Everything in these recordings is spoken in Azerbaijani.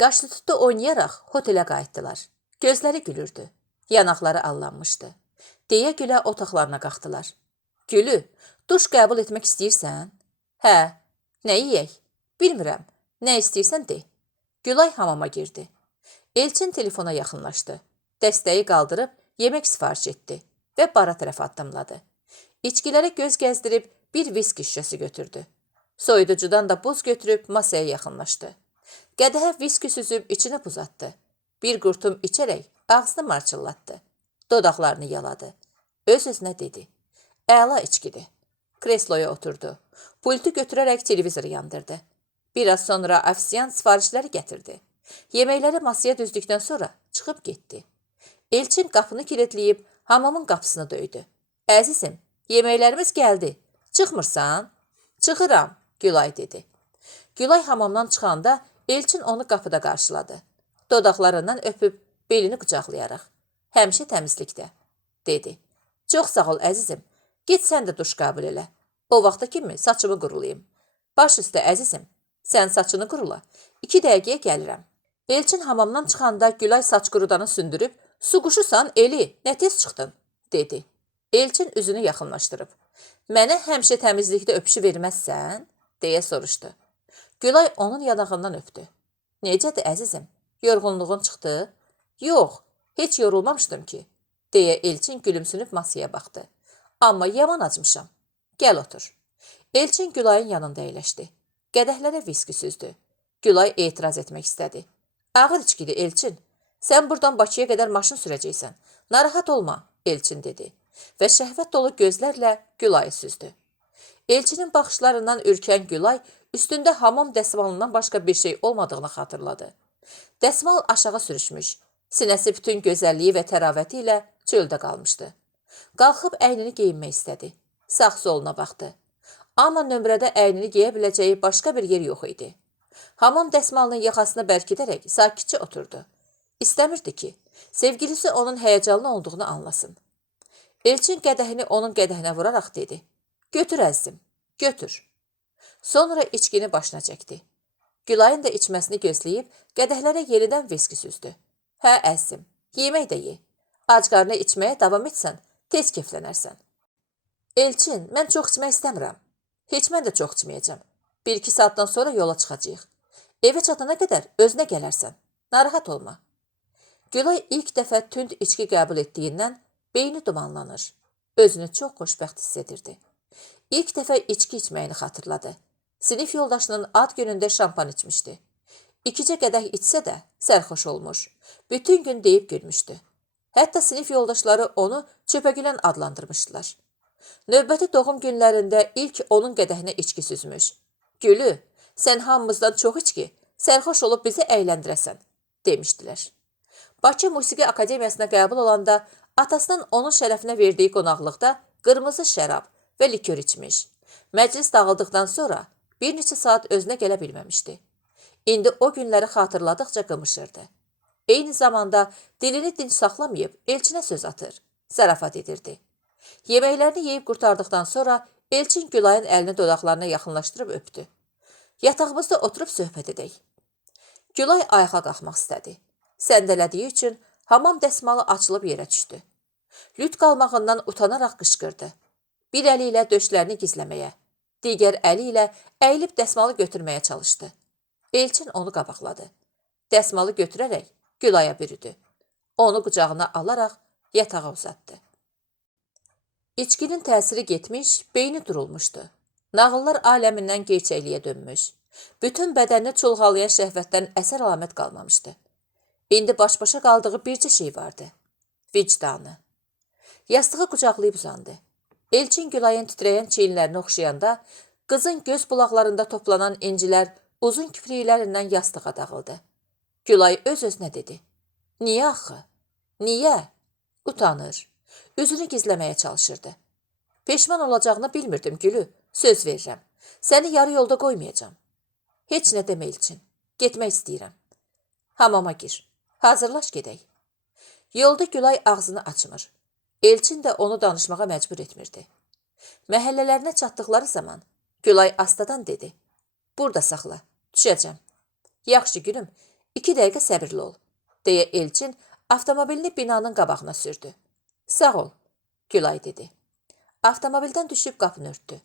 Qaşlı tutdu oynayaraq hotelə qayıtdılar. Gözləri gülürdü. Yanaqları allanmışdı. Deyə gülə otaqlarına qalxdılar. Gülü, duş qəbul etmək istəyirsən? Hə, nə yeyək? Bilmirəm, nə istəyirsən de. Gülay hamama girdi. Elçin telefona yaxınlaşdı. Dəstəyi qaldırıb yemək sifariş etdi və bara tərəf addımladı. İçkilərə göz gəzdirib bir viski şüşəsi götürdü. Soyuducudan da buz götürüb masaya yaxınlaşdı. Qədəhə viski süzüb içinə buz atdı. Bir qurtum içərək ağzını marçıllatdı. Dodaqlarını yaladı. Öz-özünə dedi. Əla içkidir. Kresloya oturdu. Pultu götürərək televizoru yandırdı. Biraz sonra ofisiant sifarişləri gətirdi. Yeməkləri masaya düzdükdən sonra çıxıb getdi. Elçin qapını kilitləyib hamamın qapısını döydü. Əzizim, yeməklərimiz gəldi. Çıxmırsan? Çıxıram, Gülay dedi. Gülay hamamdan çıxanda Elçin onu qapıda qarşıladı. Dodaqlarından öpüb belini qucaqlayaraq. Həmişə təmizlikdə, dedi. Çox sağ ol, əzizim. Get sən də duş qəbul elə. O vaxta kimi saçımı qurulayım. Baş üstə, əzizim. Sən saçını qurula. 2 dəqiqəyə gəlirəm. Elçin hamamdan çıxanda Gülay saç qurudanı sündürüb, su quşusan Eli, nə tez çıxdın, dedi. Elçin üzünü yaxınlaşdırıb. Mənə həmişə təmizlikdə öpüşü verməzsən, deyə soruşdu. Gülay onun yanağından öpdü. Necədir, əzizim? Yorğunluğun çıxdı? Yox, heç yorulmamışdım ki, deyə Elçin gülümsünüb masaya baxdı. Amma yaman acmışam. Gəl otur. Elçin Gülayın yanında əyləşdi. Qədəhlərə viski süzdü. Gülay etiraz etmək istədi. Ağır içkidir, Elçin. Sən buradan Bakıya qədər maşın sürəcəksən. Narahat olma, Elçin dedi. Və şəhvət dolu gözlərlə Gülayı süzdü. Elçinin baxışlarından ürkən Gülay üstündə hamam dəsmalından başqa bir şey olmadığını xatırladı. Dəsmal aşağı sürüşmüş. Sinəsi bütün gözəlliyi və təravəti ilə çöldə qalmışdı. Qalxıb əynini geyinmək istədi. Sağ soluna baxdı. Amma nömrədə əynini geyə biləcəyi başqa bir yer yox idi. Hamam dəsmalının yaxasını bərkidərək sakitcə oturdu. İstəmirdi ki, sevgilisi onun həyəcanlı olduğunu anlasın. Elçin qədəhini onun qədəhinə vuraraq dedi. Götür əzizim, götür. Sonra içkini başına çəkdi. Gülayın da içməsini gözləyib qədəhlərə yenidən viski süzdü. Hə əzizim, yemək də ye. Ac qarnına içməyə davam etsən, tez keyflənərsən. Elçin, mən çox içmək istəmirəm. Heç mən də çox içməyəcəm. 1-2 saatdan sonra yola çıxacağıq. Evə çatana qədər özünə gələrsən. Narahat olma. Gülay ilk dəfə tünd içki qəbul etdiyindən beyni dumanlanır. Özünü çox xoşbəxt hiss edirdi. İlk dəfə içki içməyini xatırladı. Sinif yoldaşının ad günündə şampan içmişdi. 2 qədəh içsə də sərxoş olmuş. Bütün gün deyib gülmüşdü. Hətta sinif yoldaşları onu çöpəgülən adlandırmışdılar. Növbəti doğum günlərində ilk onun qədəhinə içki süzmüş. Gülü, sən hamımızdan çox içki, sərxoş olub bizi əyləndirəsən, demişdilər. Bakı Musiqi Akademiyasına qəbul olanda atasının onun şərəfinə verdiyi qonaqlıqda qırmızı şərab və likör içmiş. Məclis dağıldıqdan sonra bir neçə saat özünə gələ bilməmişdi. İndi o günləri xatırladıqca qımışırdı. Eyni zamanda dilini dinc saxlamayıb Elçinə söz atır, zarafat edirdi. Yeməklərini yeyib qurtardıqdan sonra Elçin Gülayın əlini dodaqlarına yaxınlaşdırıb öpdü. Yatağımızda oturub söhbət edək. Gülay ayağa qalxmaq istədi. Səndələdiyi üçün hamam dəsmalı açılıb yerə düşdü. Lüt qalmağından utanaraq qışqırdı. Bir əli ilə döşlərini gizləməyə, digər əli ilə əyilib dəsmalı götürməyə çalışdı. Elçin onu qabaqladı. Dəsmalı götürərək Gülaya bürüdü. Onu qucağına alaraq yatağa uzatdı. İçkinin təsiri getmiş, beyni durulmuşdu. Nağıllar aləmindən gerçəkliyə dönmüş. Bütün bədənini çulğalayan şəhvətdən əsər əlamət qalmamışdı. İndi baş-başa qaldığı bircə şey vardı. Vicdanı. Yastığı qucaqlayıb uzandı. Elçin Gülayın titrəyən çiyinlərini oxşayanda qızın göz bulaqlarında toplanan incilər uzun kipriklərindən yastığa dağıldı. Gülay öz-özünə dedi. Niyə axı? Niyə? Utanır. Üzünü gizləməyə çalışırdı. Peşman olacağını bilmirdim Gülü. Söz verirəm. Səni yarı yolda qoymayacağam. Heç nə demə Elçin. Getmək istəyirəm. Hamama gir. Hazırlaş gedək. Yolda Gülay ağzını açmır. Elçin də onu danışmağa məcbur etmirdi. Məhəllələrinə çatdıqları zaman Gülay astadan dedi. Burada saxla. Düşəcəm. Yaxşı gülüm. 2 dəqiqə səbirli ol, deyə Elçin avtomobilini binanın qabağına sürdü. Sağ ol, Gülay dedi. Avtomobildən düşüb qapını örtdü.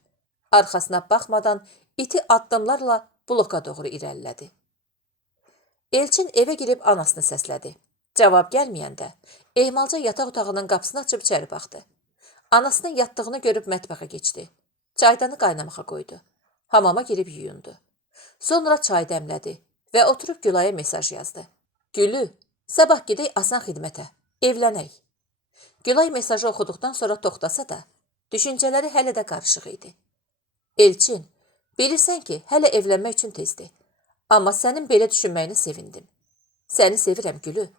Arxasına baxmadan iti addımlarla bloka doğru irəlilədi. Elçin evə girib anasını səslədi. Cavab gəlməyəndə ehmalca yataq otağının qapısını açıb içəri baxdı. Anasının yatdığını görüb mətbəxə keçdi. Çaydanı qaynamağa qoydu. Hamama girib yuyundu. Sonra çay dəmlədi və oturub Gülaya mesaj yazdı. Gülü, sabah gedək asan xidmətə, evlənək. Gülay mesajı oxuduqdan sonra toxtasa da, düşüncələri hələ də qarışıq idi. Elçin, bilirsən ki, hələ evlənmək üçün tezdir. Amma sənin belə düşünməyini sevindim. Səni sevirəm, Gülü.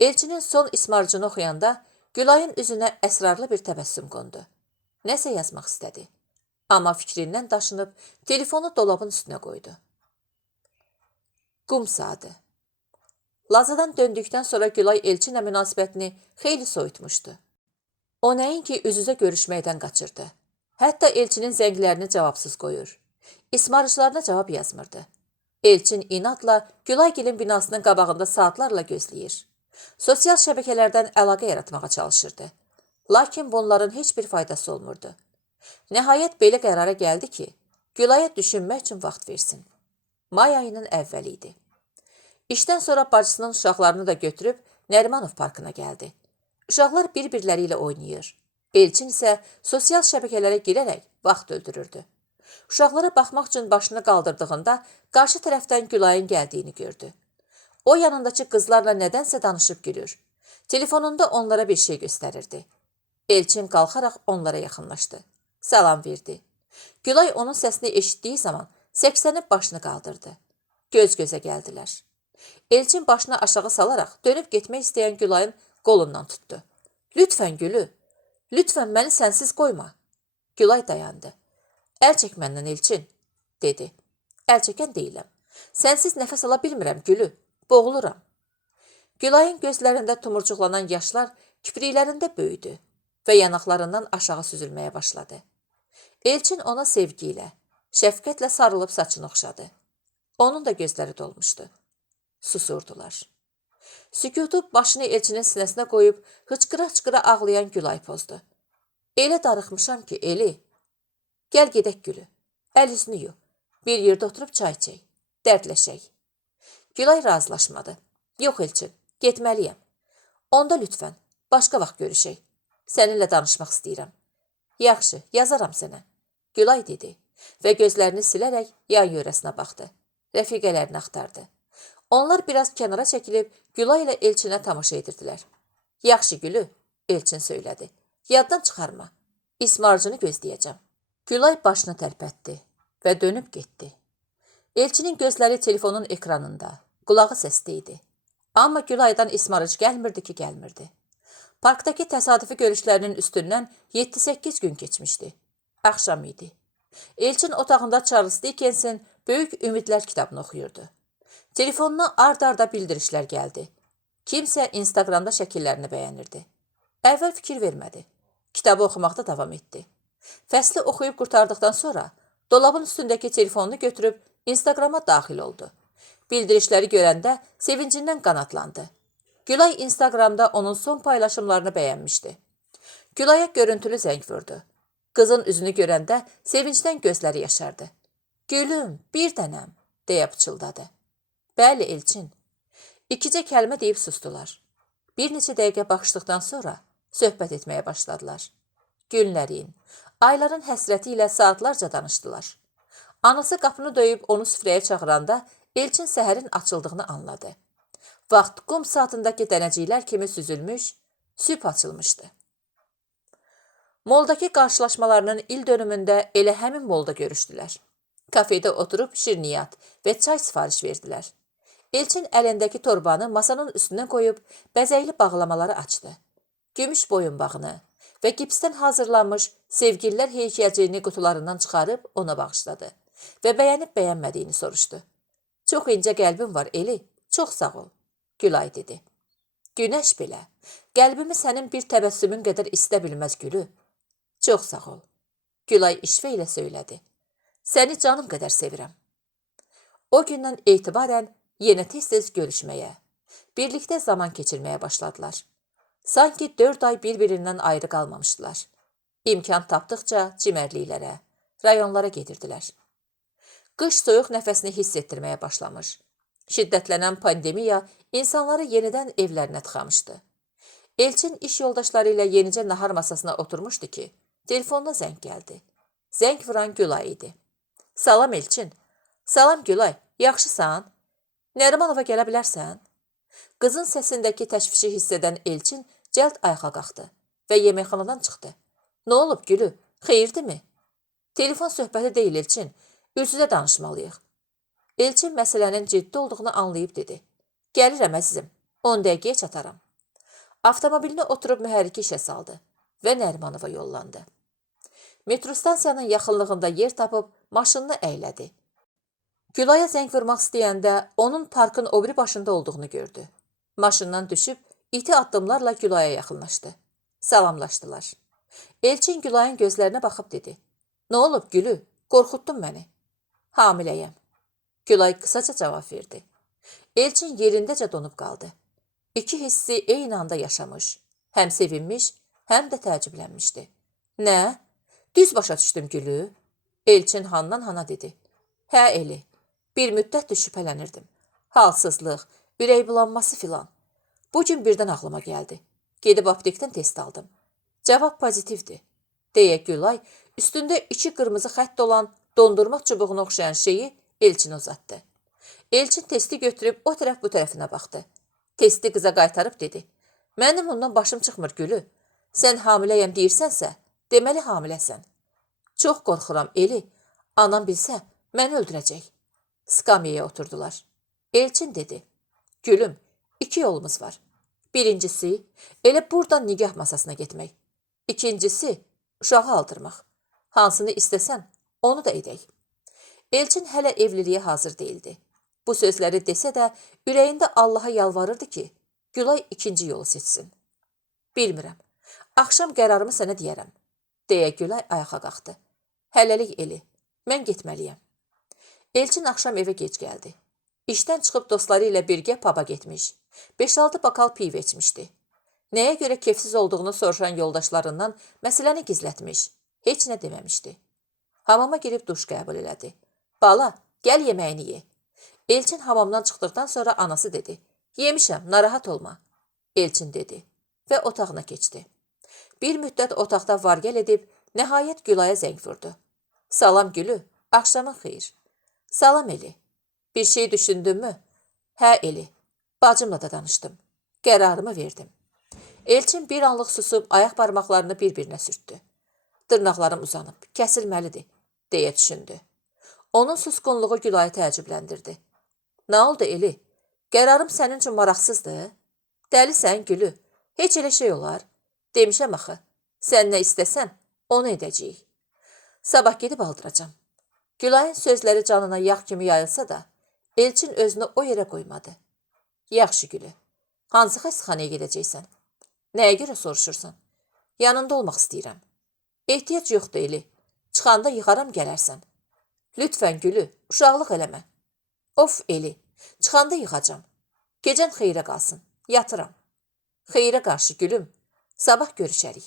Elçinin son ismarcını oxuyanda Gülayın üzünə əsrarlı bir təbəssüm qondu. Nəsə yazmaq istədi. Amma fikrindən daşınıb telefonu dolabın üstünə qoydu. Qum saatı. Lazadan döndükdən sonra Gülay Elçinlə münasibətini xeyli soyutmuşdu. O nəinki üz-üzə görüşməkdən qaçırdı. Hətta Elçinin zənglərini cavabsız qoyur. İsmarıcılarına cavab yazmırdı. Elçin inadla Gülaygilin binasının qabağında saatlarla gözləyir. Sosial şəbəkələrdən əlaqə yaratmağa çalışırdı. Lakin bunların heç bir faydası olmurdu. Nəhayət belə qərara gəldi ki, Gülaya düşünmək üçün vaxt versin. May ayının əvvəli idi. İşdən sonra bacısının uşaqlarını da götürüb Nərimanov parkına gəldi. Uşaqlar bir-birləri ilə oynayır. Elçin isə sosial şəbəkələrə girərək vaxt öldürürdü. Uşaqlara baxmaq üçün başını qaldırdığında qarşı tərəfdən Gülayın gəldiyini gördü. O yanındakı qızlarla nədənsə danışıb gülür. Telefonunda onlara bir şey göstərirdi. Elçin qalxaraq onlara yaxınlaşdı. Salam verdi. Gülay onun səsini eşitdiyi zaman səksənib başını qaldırdı. Göz-gözə gəldilər. Elçin başını aşağı salaraq dönüb getmək istəyən Gülayın qolundan tutdu. Lütfən Gülü, lütfən məni sənsiz qoyma. Gülay dayandı. Əl çək məndən Elçin, dedi. Əl çəkən deyiləm. Sənsiz nəfəs ala bilmirəm Gülü, boğuluram. Gülayın gözlərində tumurcuqlanan yaşlar kipriklərində böyüdü və yanaqlarından aşağı süzülməyə başladı. Elçin ona sevgi ilə, şəfqətlə sarılıb saçını oxşadı. Onun da gözləri dolmuşdu. Susurdular. Sükutu başını Elçinin sinəsinə qoyub hıçqıra-hıçqıra ağlayan Gülay pozdu. Elə darıxmışam ki, Eli. Gəl gedək Gülü. Əl üzünü yu. Bir yerdə oturub çay içək. Dərdləşək. Gülay razılaşmadı. Yox Elçin, getməliyəm. Onda lütfən, başqa vaxt görüşək. Səninlə danışmaq istəyirəm. Yaxşı, yazaram sənə. Gülay dedi və gözlərini silərək yan yörəsinə baxdı. Rəfiqələrini axtardı. Onlar biraz kənara çəkilib Gülay ilə Elçinə tamaşa edirdilər. Yaxşı Gülü, Elçin söylədi. Yaddan çıxarma. İsmarcını gözləyəcəm. Gülay başını tərpətdi və dönüb getdi. Elçinin gözləri telefonun ekranında, qulağı səsdə idi. Amma Gülaydan ismarıc gəlmirdi ki, gəlmirdi. Parkdakı təsadüfi görüşlərinin üstündən 7-8 gün keçmişdi. Axşam idi. Elçin otağında Charles Dickensin Böyük Ümidlər kitabını oxuyurdu. Telefonuna ard-arda bildirişlər gəldi. Kimsə Instagramda şəkillərini bəyənirdi. Əvvəl fikir vermədi. Kitabı oxumaqda davam etdi. Fəsli oxuyub qurtardıqdan sonra dolabın üstündəki telefonunu götürüb Instagrama daxil oldu. Bildirişləri görəndə sevincindən qanatlandı. Gülay Instagramda onun son paylaşımlarını bəyənmişdi. Gülaya görüntülü zəng vurdu. Qızın üzünü görəndə sevincdən gözləri yaşardı. Gülüm, bir dənəm, deyə pıçıldadı. Bəli, Elçin. İkicə kəlmə deyib sustular. Bir neçə dəqiqə baxışdıqdan sonra söhbət etməyə başladılar. Günlərin, ayların həsrəti ilə saatlarca danışdılar. Anası qapını döyüb onu süfrəyə çağıranda Elçin səhərin açıldığını anladı. Vaxt qum saatındakı dənəciklər kimi süzülmüş, sübh açılmışdı. Moldakı qarşılaşmalarının il dönümündə elə həmin molda görüşdülər. Kafedə oturub şirniyyat və çay sifariş verdilər. Elçin əlindəki torbanı masanın üstünə qoyub bəzəkli bağlamaları açdı. Gümüş boyunbağını və gipsdən hazırlanmış sevgililər heykəlciyini qutularından çıxarıb ona bağışladı və bəyənib-bəyənmədiyini soruşdu. Çox incə qəlbim var, Eli, çox sağ ol, Gülay dedi. Günəş belə, qəlbimi sənin bir təbəssümün qədər istə bilməz Gülü. Çox sağ ol, Gülay işvə ilə söylədi. Səni canım qədər sevirəm. O gündən etibarən yenə tez-tez görüşməyə, birlikdə zaman keçirməyə başladılar. Sanki 4 ay bir-birindən ayrı qalmamışdılar. İmkan tapdıqca cimərliklərə, rayonlara gedirdilər. Qış soyuq nəfəsini hiss etdirməyə başlamış. Şiddətlənən pandemiya insanları yenidən evlərinə tıxamışdı. Elçin iş yoldaşları ilə yenicə nahar masasına oturmuşdu ki, telefonuna zəng gəldi. Zəng vuran Gülay idi. Salam Elçin. Salam Gülay, yaxşısan? Nərimanova gələ bilərsən? Qızın səsindəki təşvişi hiss edən Elçin cəld ayağa qalxdı və yeməkxanadan çıxdı. Nə olub Gülü? Xeyirdirmi? Telefon söhbəti deyil Elçin, üz-üzə danışmalıyıq. Elçin məsələnin ciddi olduğunu anlayıb dedi. Gəlirəm əzizim, 10 dəqiqəyə çataram. Avtomobilinə oturub mühərriki işə saldı və Nərimanova yollandı. Metro stansiyanın yaxınlığında yer tapıb maşınını əylədi. Gülaya zəng vurmaq istəyəndə onun parkın o biri başında olduğunu gördü. Maşından düşüb iti addımlarla Gülaya yaxınlaşdı. Salamlaşdılar. Elçin Gülayın gözlərinə baxıb dedi. Nə olub Gülü? Qorxutdun məni. Hamiləyəm. Gülay qısaca cavab verdi. Elçin yerindəcə donub qaldı. İki hissi eyni anda yaşamış. Həm sevinmiş, həm də təəccüblənmişdi. Nə? Düz başa düşdüm Gülü. Elçin handan-hana dedi. Hə Eli, bir müddətdir şübhələnirdim. Halsızlıq, ürək bulanması filan. Bugün birdən ağlıma gəldi. Gedib aptekdən test aldım. Cavab pozitivdir, deyə Gülay üstündə 2 qırmızı xətt olan dondurma çubuğuna oxşayan şeyi Elçinə uzatdı. Elçin testi götürüb o tərəf bu tərəfinə baxdı. Testi qıza qaytarıb dedi. Mənim ondan başım çıxmır Gülü. Sən hamiləyəm deyirsənsə, deməli hamiləsən. Çox qorxuram Eli. Anam bilsə, məni öldürəcək. Skamyaya oturdular. Elçin dedi. Gülüm, 2 yolumuz var. Birincisi, elə buradan nigah masasına getmək. İkincisi, uşağı aldırmaq. Hansını istəsən, onu da edək. Elçin hələ evliliyə hazır değildi. Bu sözləri desə də, ürəyində Allaha yalvarırdı ki, Gülay ikinci yolu seçsin. Bilmirəm, axşam qərarımı sənə deyərəm, deyə Gülay ayağa qalxdı. Hələlik Eli, mən getməliyəm. Elçin axşam evə gec gəldi. İşdən çıxıb dostları ilə birgə paba getmiş. 5-6 bakal piv içmişdi. Nəyə görə kefsiz olduğunu soruşan yoldaşlarından məsələni gizlətmiş, heç nə deməmişdi. Hamama girib duş qəbul elədi. Bala, gəl yeməyini ye. Elçin hamamdan çıxdıqdan sonra anası dedi. Yemişəm, narahat olma. Elçin dedi və otağına keçdi. Bir müddət otaqda var-gəl edib, nəhayət Gülaya zəng vurdu. Salam Gülü, axşamın xeyir. Salam Eli, bir şey düşündünmü? Hə Eli, bacımla da danışdım. Qərarımı verdim. Elçin bir anlıq susub ayaq barmaqlarını bir-birinə sürtdü. Dırnaqlarım uzanıb, kəsilməlidir, deyə düşündü. Onun susqunluğu Gülayı təəccübləndirdi. Nə oldu Eli? Qərarım sənin üçün maraqsızdır? Dəlisən Gülü, heç elə şey olar. Demişəm axı, sən nə istəsən, onu edəcəyik. Sabah gedib aldıracam. Gülayın sözləri canına yağ kimi yayılsa da, Elçin özünü o yerə qoymadı. Yaxşı Gülü, hansı xəstəxanaya gedəcəksən? Nəyə görə soruşursan? Yanında olmaq istəyirəm. Ehtiyac yoxdur Eli, çıxanda yığaram gələrsən. Lütfən Gülü, uşaqlıq eləmə. Of Eli, çıxanda yığacam. Gecən xeyrə qalsın, yatıram. Xeyrə qarşı Gülüm, sabah görüşərik.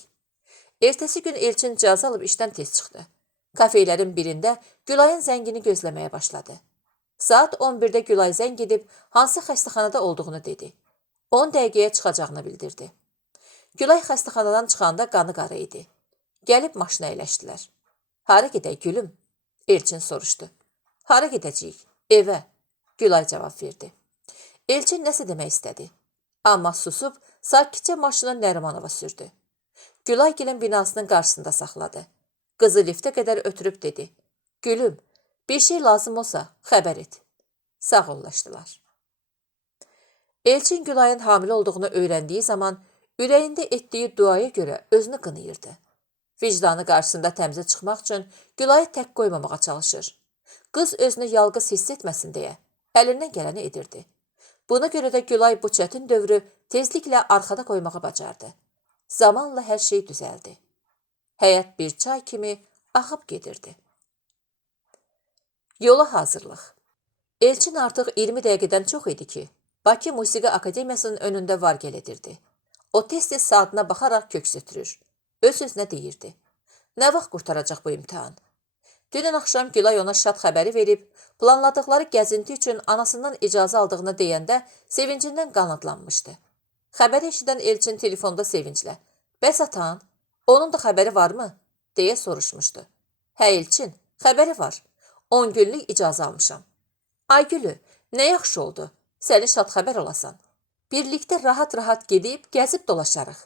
Ertəsi gün Elçin cazı alıb işdən tez çıxdı. Kafeylərin birində Gülayın zəngini gözləməyə başladı. Saat 11-də Gülay zəng edib hansı xəstəxanada olduğunu dedi. 10 dəqiqəyə çıxacağını bildirdi. Gülay xəstəxanadan çıxanda qanı qara idi. Gəlib maşına əyləşdilər. Hara gedək Gülüm? Elçin soruşdu. Hara gedəcəyik? Evə. Gülay cavab verdi. Elçin nəsə demək istədi. Amma susub, sakitcə maşını Nərimanova sürdü. Gülaygilin binasının qarşısında saxladı. Qızı liftə qədər ötürüb dedi. Gülüm, bir şey lazım olsa xəbər et. Sağollaşdılar. Elçin Gülayın hamilə olduğunu öyrəndiyi zaman ürəyində etdiyi duaya görə özünü qınayırdı. Vicdanı qarşısında təmizə çıxmaq üçün Gülayı tək qoymamağa çalışır. Qız özünü yalqız hiss etməsin deyə əlindən gələni edirdi. Buna görə də Gülay bu çətin dövrü tezliklə arxada qoymağı bacardı. Zamanla hər şey düzəldi. Həyat bir çay kimi axıb gedirdi. Yola hazırlıq. Elçin artıq 20 dəqiqədən çox idi ki, Bakı Musiqi Akademiyasının önündə var-gəl edirdi. O tez-tez saatına baxaraq köks ötürür. Öz-özünə deyirdi. Nə vaxt qurtaracaq bu imtahan? Dünən axşam Gülay ona şad xəbəri verib, planladıqları gəzinti üçün anasından icazə aldığını deyəndə sevincindən qanadlanmışdı. Xəbəri eşidən Elçin telefonda sevinclə, bəs atan, onun da xəbəri varmı? Deyə soruşmuşdu. Hə Elçin, xəbəri var. 10 günlük icazə almışam. Ay Gülü, nə yaxşı oldu. Səni şad xəbər olasan. Birlikdə rahat-rahat gedib, gəzib dolaşarıq.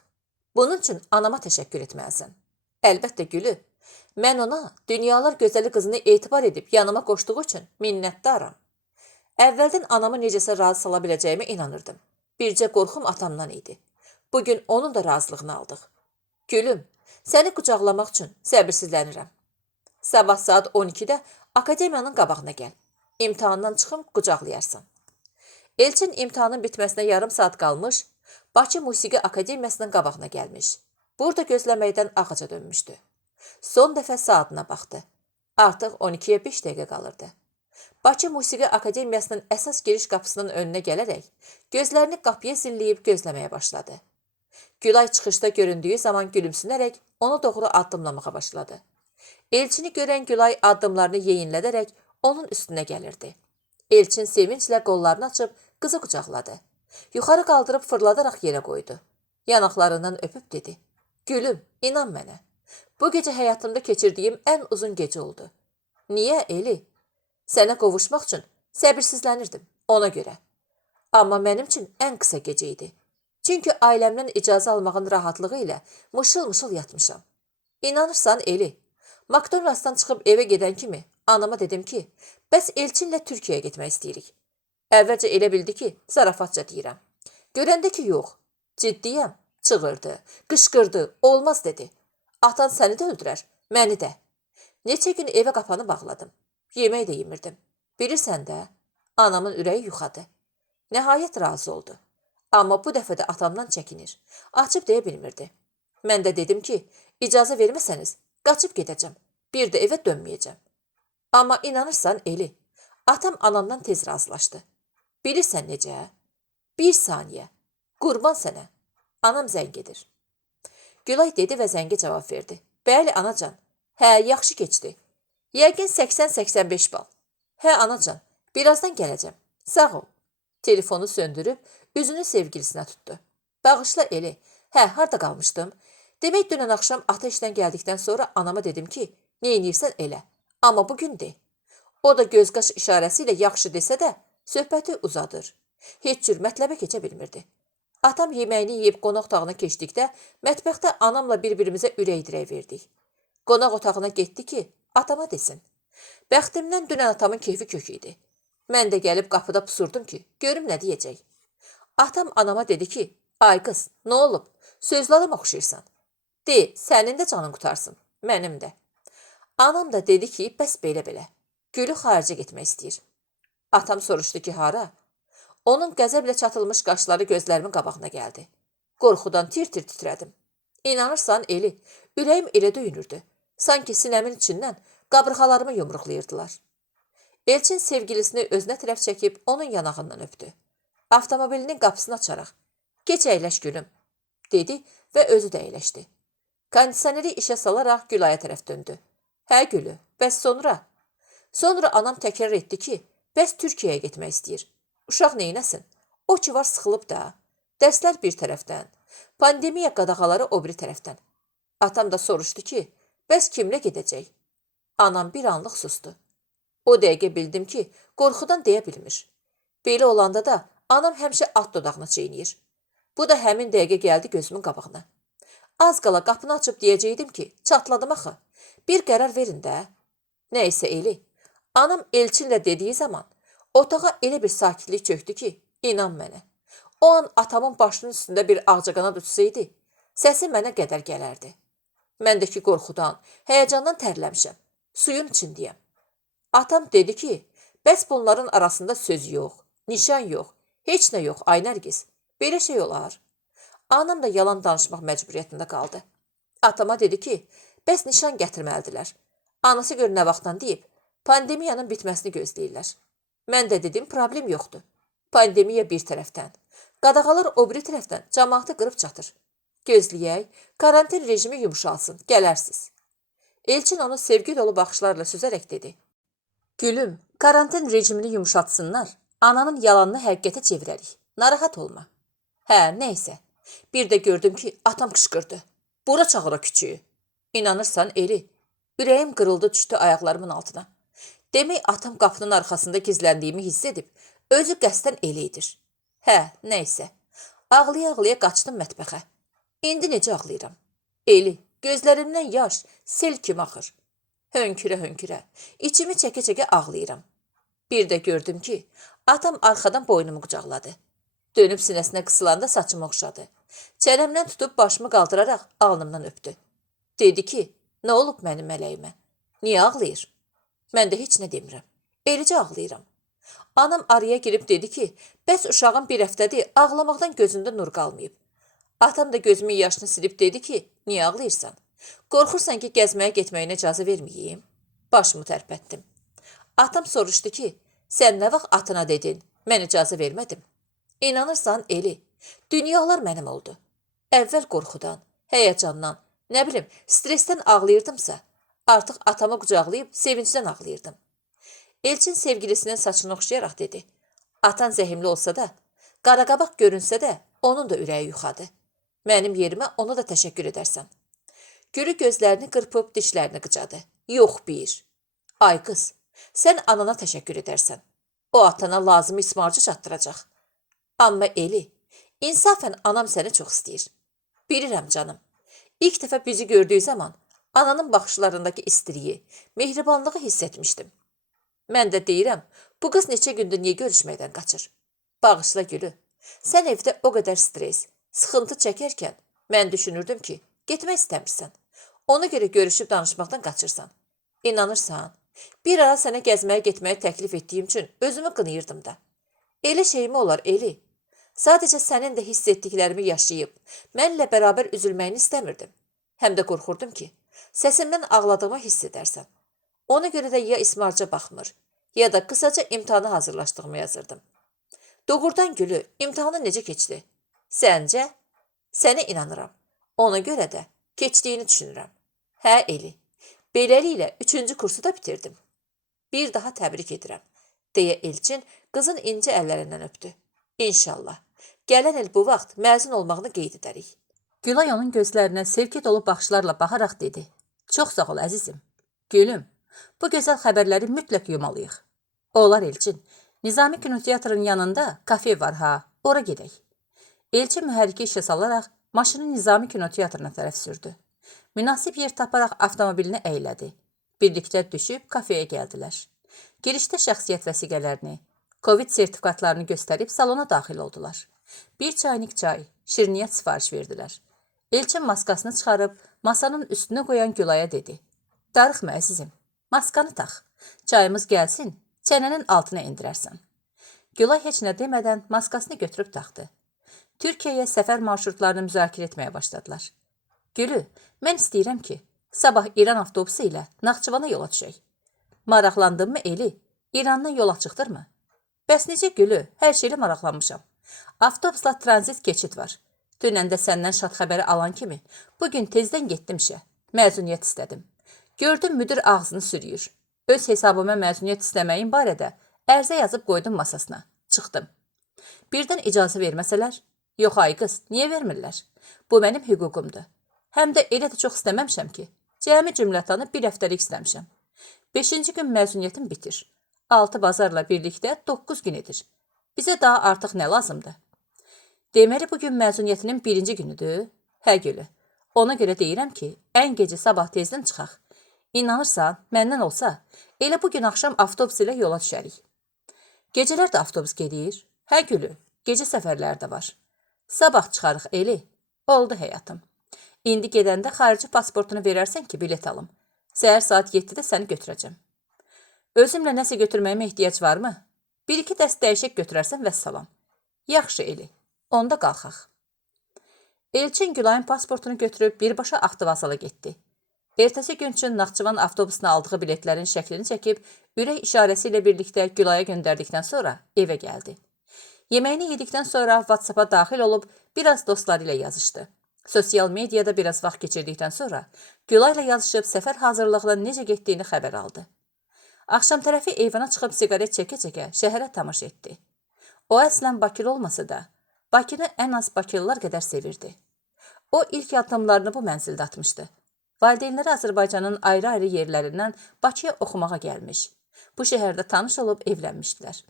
Bunun üçün anama təşəkkür etməlisən. Əlbəttə Gülü, mən ona dünyalar gözəli qızını etibar edib yanıma qoşduğu üçün minnətdaram. Əvvəldən anamı necəsə razı sala biləcəyimə inanırdım. Bircə qorxum atamdan idi. Bugün onun da razılığını aldıq. Gülüm, səni qucaqlamaq üçün səbirsizlənirəm. Sabah saat 12-də akademiyanın qabağına gəl. İmtahandan çıxım qucaqlayarsan. Elçin imtahanın bitməsinə yarım saat qalmış, Bakı Musiqi Akademiyasının qabağına gəlmiş. Burada gözləməkdən ağaca dönmüşdü. Son dəfə saatına baxdı. Artıq 12-yə 5 dəqiqə qalırdı. Bakı Musiqi Akademiyasının əsas giriş qapısının önünə gələrək, gözlərini qapıya zilləyib gözləməyə başladı. Gülay çıxışda göründüyü zaman gülümsünərək onu doğru addımlamağa başladı. Elçini görən Gülay addımlarını yeyinlədərək onun üstünə gəlirdi. Elçin sevinclə qollarını açıb qızı qucaqladı. Yuxarı qaldırıb fırladaraq yerə qoydu. Yanaqlarından öpüb dedi. Gülüm, inan mənə. Bu gecə həyatımda keçirdiyim ən uzun gecə oldu. Niyə Eli? Sənə qovuşmaq üçün səbirsizlənirdim ona görə. Amma mənim üçün ən qısa gecə idi. Çünki ailəmdən icazə almağın rahatlığı ilə mışıl-mışıl yatmışam. İnanırsan Eli? McDonald'sdan çıxıb evə gedən kimi anama dedim ki, bəs Elçinlə Türkiyəyə getmək istəyirik. Əvvəlcə elə bildi ki, zarafatca deyirəm. Görəndə ki, yox, ciddiyəm, çığırdı, qışqırdı, olmaz dedi. Atan səni də öldürər, məni də. Neçə gün evə qapanı bağladım. Yemək də yemirdim. Bilirsən də, anamın ürəyi yuxadı. Nəhayət razı oldu. Amma bu dəfə də atamdan çəkinir. Açıb deyə bilmirdi. Mən də dedim ki, icazə verməsəniz, qaçıb gedəcəm. Bir də evə dönməyəcəm. Amma inanırsan Eli, atam anamdan tez razılaşdı. Bilirsən necə? 1 saniyə. Qurban sənə. Anam zəng edir. Gülay dedi və zəngə cavab verdi. Bəli, anacan. Hə, yaxşı keçdi. Yəqin 80-85 bal. Hə, anacan, birazdan gələcəm. Sağ ol. Telefonu söndürüb, üzünü sevgilisinə tutdu. Bağışla Eli. Hə, harda qalmışdım? Demək dünən axşam ata işdən gəldikdən sonra anama dedim ki, neynirsən elə. Amma bugün de. O da göz-qaş işarəsi ilə yaxşı desə də, söhbəti uzadır. Heç cür mətləbə keçə bilmirdi. Atam yeməyini yeyib qonaq otağına keçdikdə, mətbəxdə anamla bir-birimizə ürək dirək verdik. Qonaq otağına getdi ki, atama desin. Bəxtimdən dünən atamın keyfi kök idi. Mən də gəlib qapıda pusurdum ki, görüm nə deyəcək. Atam anama dedi ki, ay qız, nə olub? Sözlü adam oxşayırsan. De, sənin də canın qutarsın, mənim də. Anam da dedi ki, bəs belə-belə. Gülü xaricə getmək istəyir. Atam soruşdu ki, hara? Onun qəzəblə çatılmış qaşları gözlərimin qabağına gəldi. Qorxudan tir-tir titrədim. İnanırsan Eli, ürəyim elə döyünürdü. Sanki sinəmin içindən qabırğalarımı yumruqlayırdılar. Elçin sevgilisini özünə tərəf çəkib onun yanağından öpdü. Avtomobilinin qapısını açaraq, geç əyləş gülüm, dedi və özü də əyləşdi. Kondisioneri işə salaraq Gülaya tərəf döndü. Hə Gülü, bəs sonra? Sonra anam təkrar etdi ki, bəs Türkiyəyə getmək istəyir. Uşaq neynəsin? O ki var sıxılıb da. Dərslər bir tərəfdən, pandemiya qadağaları o biri tərəfdən. Atam da soruşdu ki, bəs kimlə gedəcək? Anam bir anlıq sustu. O dəqiqə bildim ki, qorxudan deyə bilmir. Belə olanda da anam həmişə at dodağına çeynəyir. Bu da həmin dəqiqə gəldi gözümün qabağına. Az qala qapını açıb deyəcəkdim ki, çatladım axı. Bir qərar verin də. Nəysə Eli, anam Elçinlə dediyi zaman otağa elə bir sakitlik çöktü ki, inan mənə. O an atamın başının üstündə bir ağcaqanad uçsaydı, səsi mənə qədər gələrdi. Məndəki qorxudan, həyəcandan tərləmişəm. Suyun içindəyəm. Atam dedi ki, bəs bunların arasında söz yox, nişan yox, heç nə yox, ay Nərgiz. Belə şey olar. Anam da yalan danışmaq məcburiyyətində qaldı. Atama dedi ki, bəs nişan gətirməlidirlər. Anası gör nə vaxtdan deyib, pandemiyanın bitməsini gözləyirlər. Mən də dedim, problem yoxdur. Pandemiya bir tərəfdən, qadağalar o biri tərəfdən cəmaatı qırıb çatır. Gözləyək, karantin rejimi yumşalsın, gələrsiz. Elçin onu sevgi dolu baxışlarla süzərək dedi. Gülüm, karantin rejimini yumşatsınlar, ananın yalanını həqiqətə çevirərik. Narahat olma. Hə, neysə. Bir də gördüm ki, atam qışqırdı. Bura çağıra küçüyü. İnanırsan Eli, ürəyim qırıldı düşdü ayaqlarımın altına. Demək atam qapının arxasında gizləndiyimi hiss edib, özü qəsdən elə edir. Hə, neysə. Ağlaya-ağlaya qaçdım mətbəxə. İndi necə ağlayıram? Eli, gözlərimdən yaş, sel kimi axır. Hönkürə-hönkürə, içimi çəkə-çəkə ağlayıram. Bir də gördüm ki, atam arxadan boynumu qucaqladı. Dönüb sinəsinə qısılanda saçımı oxşadı. Çənəmdən tutub başımı qaldıraraq alnımdan öpdü. Dedi ki, nə olub mənim mələyimə? Niyə ağlayır? Mən də heç nə demirəm. Eləcə ağlayıram. Anam araya girib dedi ki, bəs uşağın bir həftədir ağlamaqdan gözündə nur qalmayıb. Atam da gözümün yaşını silib dedi ki, niyə ağlayırsan? Qorxursan ki, gəzməyə getməyinə icazə verməyeyim? Başımı tərpətdim. Atam soruşdu ki, sən nə vaxt atına dedin, mən icazə vermədim. İnanırsan Eli, dünyalar mənim oldu. Əvvəl qorxudan, həyəcandan, nə bilim, stressdən ağlayırdımsa, artıq atamı qucaqlayıb sevincdən ağlayırdım. Elçin sevgilisinin saçını oxşayaraq dedi. Atan zəhimli olsa da, qaraqabaq görünsə də, onun da ürəyi yuxadı. Mənim yerimə ona da təşəkkür edərsən. Gülü gözlərini qırpıb dişlərini qıcadı. Yox bir. Ay qız, sən anana təşəkkür edərsən. O atana lazımı ismarcı çatdıracaq. Amma Eli, insafən anam səni çox istəyir. Bilirəm canım. İlk dəfə bizi gördüyü zaman ananın baxışlarındakı istiriyi, mehribanlığı hiss etmişdim. Mən də deyirəm, bu qız neçə gündür niyə görüşməkdən qaçır? Bağışla Gülü. Sən evdə o qədər stres, sıxıntı çəkərkən mən düşünürdüm ki, getmək istəmirsən. Ona görə görüşüb danışmaqdan qaçırsan. İnanırsan, bir ara sənə gəzməyə getməyi təklif etdiyim üçün özümü qınayırdım da. Elə şeymi olar Eli? Sadəcə sənin də hiss etdiklərimi yaşayıb, mənlə bərabər üzülməyini istəmirdim. Həm də qorxurdum ki, səsimdən ağladığımı hiss edərsən. Ona görə də ya ismarca baxmır, ya da qısaca imtahana hazırlaşdığımı yazırdım. Doğrudan Gülü, imtahanı necə keçdi? Səncə? Sənə inanıram. Ona görə də keçdiyini düşünürəm. Hə Eli, beləliklə 3-cü kursu da bitirdim. Bir daha təbrik edirəm, deyə Elçin qızın incə əllərindən öpdü. İnşallah. Gələn il bu vaxt məzun olmağını qeyd edərik. Gülay onun gözlərinə sevgi dolu baxışlarla baxaraq dedi. Çox sağ ol əzizim. Gülüm, bu gözəl xəbərləri mütləq yumalıyıq. Olar Elçin, Nizami kinoteatrın yanında kafe var ha, ora gedək. Elçin mühərriki işə salaraq maşını Nizami kinoteatrına tərəf sürdü. Münasib yer taparaq avtomobilinə əylədi. Birlikdə düşüb kafeyə gəldilər. Girişdə şəxsiyyət vəsiqələrini, Covid sertifikatlarını göstərib salona daxil oldular. Bir çaynik çay, şirniyyat sifariş verdilər. Elçin maskasını çıxarıb masanın üstünə qoyan Gülaya dedi. Darıxma əzizim, maskanı tax. Çayımız gəlsin, çənənin altına indirərsən. Gülay heç nə demədən maskasını götürüb taxdı. Türkiyəyə səfər marşrutlarını müzakirə etməyə başladılar. Gülü, mən istəyirəm ki, sabah İran avtobusu ilə Naxçıvana yola düşək. Maraqlandın mı Eli? İrandan yola çıxdırmı? Bəs necə Gülü? Hər şeylə maraqlanmışam. Avtobusla tranzit keçid var. Dünən də səndən şad xəbəri alan kimi, bugün tezdən getdim işə. Məzuniyyət istədim. Gördüm müdür ağzını sürüyür. Öz hesabıma məzuniyyət istəməyin barədə ərzə yazıb qoydum masasına. Çıxdım. Birdən icazə verməsələr? Yox ay qız, niyə vermirlər? Bu mənim hüququmdur. Həm də elə də çox istəməmişəm ki, cəmi cümlətanı bir həftəlik istəmişəm. 5-ci gün məzuniyyətim bitir. 6 bazarla birlikdə 9 gün edir. Bizə daha artıq nə lazımdır? Deməli, bugün məzuniyyətinin 1-ci günüdür. Hə Gülü, ona görə deyirəm ki, ən gecə sabah tezdən çıxaq. İnanırsan, məndən olsa, elə bugün axşam avtobus ilə yola düşərik. Gecələr də avtobus gedir. Hə Gülü, gecə səfərlər də var. Sabah çıxarıq Eli. Oldu həyatım. İndi gedəndə xarici pasportunu verərsən ki, bilet alım. Səhər saat 7-də səni götürəcəm. Özümlə nəsə götürməyimə ehtiyac varmı? 1-2 dəst dəyişək götürərsən və salam. Yaxşı Eli, onda qalxaq. Elçin Gülayın pasportunu götürüb birbaşa Avtovazala getdi. Ertəsi gün üçün Naxçıvan avtobusuna aldığı biletlərin şəklini çəkib, ürək işarəsi ilə birlikdə Gülaya göndərdikdən sonra evə gəldi. Yeməyini yedikdən sonra WhatsApp-a daxil olub, biraz dostları ilə yazışdı. Sosial mediada biraz vaxt keçirdikdən sonra Gülay ilə yazışıb səfər hazırlığının necə getdiyini xəbər aldı. Axşam tərəfi eyvana çıxıb siqaret çəkə-çəkə şəhərə tamaşa etdi. O əslən Bakılı olmasa da, Bakını ən az Bakılılar qədər sevirdi. O ilk addımlarını bu mənzildə atmışdı. Valideynləri Azərbaycanın ayrı-ayrı yerlərindən Bakıya oxumağa gəlmiş. Bu şəhərdə tanış olub evlənmişdilər.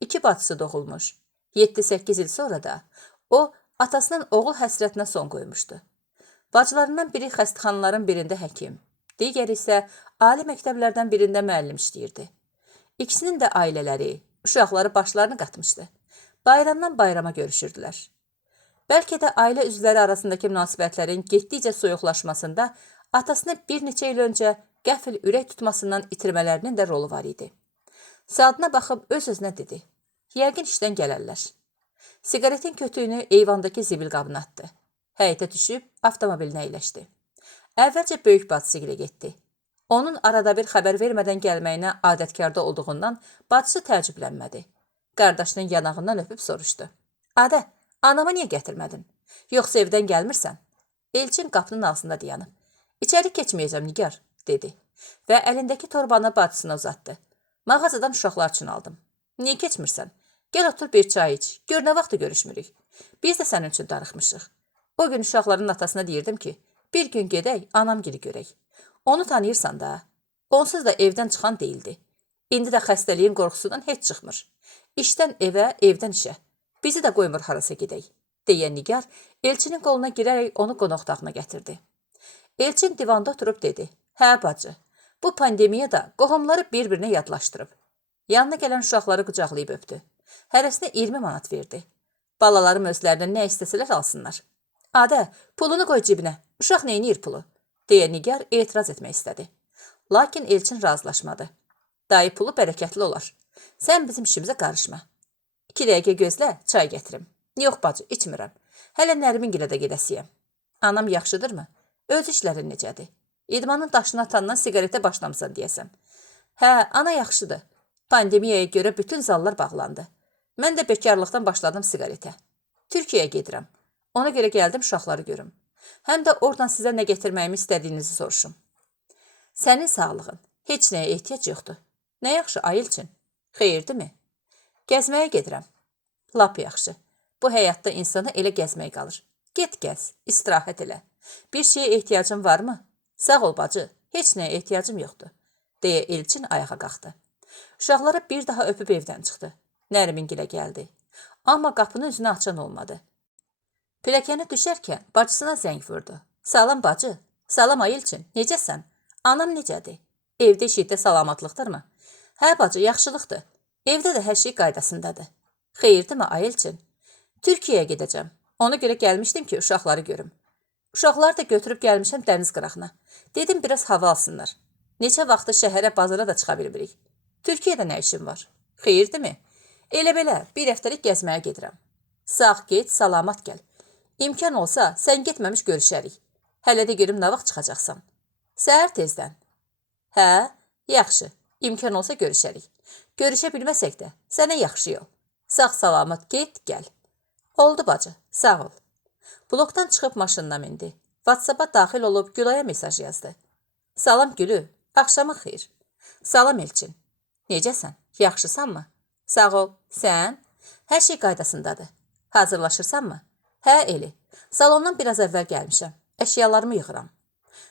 2 bacısı doğulmuş. 7-8 il sonra da o, atasının oğul həsrətinə son qoymuşdu. Bacılarından biri xəstəxanaların birində həkim, digəri isə ali məktəblərdən birində müəllim işləyirdi. İkisinin də ailələri, uşaqları başlarını qatmışdı. Bayramdan bayrama görüşürdülər. Bəlkə də ailə üzvləri arasındakı münasibətlərin getdikcə soyuqlaşmasında atasını bir neçə il öncə qəfil ürək tutmasından itirmələrinin də rolu var idi. Saatına baxıb öz-özünə dedi, yəqin işdən gələrlər. Siqaretin kötüyünü eyvandakı zibil qabına atdı. Həyətə düşüb avtomobilinə əyləşdi. Əvvəlcə böyük bacısı ilə getdi. Onun arada bir xəbər vermədən gəlməyinə adətkarda olduğundan bacısı təəccüblənmədi. Qardaşının yanağından öpüb soruşdu. Adə, anamı niyə gətirmədin? Yoxsa evdən gəlmirsən? Elçin qapının ağzında dayanıb. İçəri keçməyəcəm Nigar, dedi və əlindəki torbanı bacısına uzatdı. Mağazadan uşaqlar üçün aldım. Niyə keçmirsən? Gəl otur bir çay iç, gör nə vaxtı görüşmürük. Biz də sənin üçün darıxmışıq. O gün uşaqların atasına deyirdim ki, bir gün gedək, anam geri görək. Onu tanıyırsan da, onsuz da evdən çıxan deyildi. İndi də xəstəliyin qorxusundan heç çıxmır. İşdən evə, evdən işə. Bizi də qoymur harasa gedək, deyən Nigar Elçinin qoluna girərək onu qonaq otağına gətirdi. Elçin divanda oturub dedi, hə bacı, bu pandemiyada qohumları bir-birinə yadlaşdırıb. Yanına gələn uşaqları qucaqlayıb öpdü. Hərəsinə 20 manat verdi. Balalarım özlərindən nə istəsələr alsınlar. Adə, pulunu qoy cibinə, uşaq neyniyir pulu? Deyə Nigar etiraz etmək istədi. Lakin Elçin razılaşmadı. Dayı pulu bərəkətli olar. Sən bizim işimizə qarışma. 2 dəqiqə gözlə, çay gətirim. Yox bacı, içmirəm. Hələ Nərmingilə də gedəsiyəm. Anam yaxşıdırmı? Öz işlərin necədir? İdmanın daşını atandan siqaretə başlamısan deyəsən. Hə, ana yaxşıdır. Pandemiyaya görə bütün zallar bağlandı. Mən də bekarlıqdan başladım siqaretə. Türkiyəyə gedirəm. Ona görə gəldim uşaqları görüm. Həm də oradan sizə nə getirməyimi istədiyinizi soruşum. Sənin sağlığın. Heç nəyə ehtiyac yoxdur. Nə yaxşı, Ayılçın? Xeyirdirmi? Gəzməyə gedirəm. Lap yaxşı. Bu həyatda insana elə gəzmək qalır. Get gəz, istirahət elə. Bir şeyə ehtiyacın varmı? Sağ ol bacı, heç nəyə ehtiyacım yoxdur. Deyə Elçin ayağa qalxdı. Uşaqları bir daha öpüb evdən çıxdı. Nərmingilə gəldi. Amma qapını üzünə açan olmadı. Pilləkəni düşərkən bacısına zəng vurdu. Salam bacı, salam Ayılçın, necəsən? Anam necədir? Evdə işitdə salamatlıqdırmı? Hə bacı, yaxşılıqdır. Evdə də hər şey qaydasındadır. Xeyirdirmi Ayılçın? Türkiyəyə gedəcəm. Ona görə gəlmişdim ki, uşaqları görüm. Uşaqları da götürüb gəlmişəm dəniz qırağına. Dedim biraz hava alsınlar. Neçə vaxtı şəhərə, bazara da çıxa bilmirik. Türkiyədə nə işim var? Xeyirdirmi? Elə belə, bir həftəlik gəzməyə gedirəm. Sağ get, salamat gəl. İmkan olsa, sən getməmiş görüşərik. Hələ də görüm nə vaxt çıxacaqsan. Səhər tezdən. Hə, yaxşı. İmkan olsa görüşərik. Görüşə bilməsək də, sənə yaxşı yol. Sağ salamat get, gəl. Oldu bacı, sağ ol. Blokdan çıxıb maşınına mindi. WhatsApp-a daxil olub Gülaya mesaj yazdı. Salam Gülü, axşamın xeyir. Salam Elçin. Necəsən? Yaxşısanmı? Sağ ol. Sən? Hər şey qaydasındadır. Hazırlaşırsanmı? Hə, Eli. Salondan biraz əvvəl gəlmişəm. Əşyalarımı yığıram.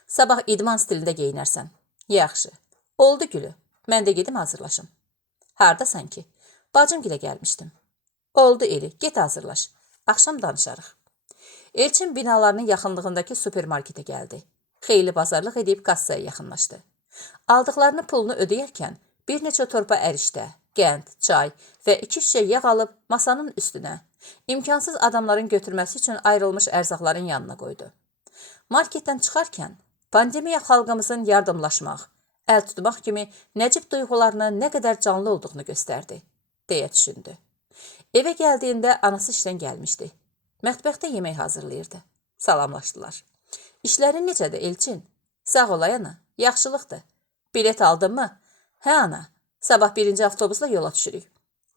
Sabah idman stilində geyinərsən. Yaxşı. Oldu Gülü. Mən də gedim hazırlaşım. Hardasan ki? Bacımgilə gəlmişdim. Oldu Eli. Get hazırlaş. Axşam danışarıq. Elçin binalarının yaxınlığındakı supermarketə gəldi. Xeyli bazarlıq edib kassaya yaxınlaşdı. Aldıqlarını pulunu ödəyərkən bir neçə torba ərişdə, qənd, çay və 2 şişə yağ alıb masanın üstünə, imkansız adamların götürməsi üçün ayrılmış ərzaqların yanına qoydu. Marketdən çıxarkən pandemiya xalqımızın yardımlaşmaq, əl tutmaq kimi nəcib duyğularına nə qədər canlı olduğunu göstərdi, deyə düşündü. Evə gəldiyində anası işdən gəlmişdi. Mətbəxdə yemək hazırlayırdı. Salamlaşdılar. İşlərin necədir Elçin? Sağ ol ay ana, yaxşılıqdır. Bilet aldın mı? Hə ana, sabah 1-ci avtobusla yola düşürük.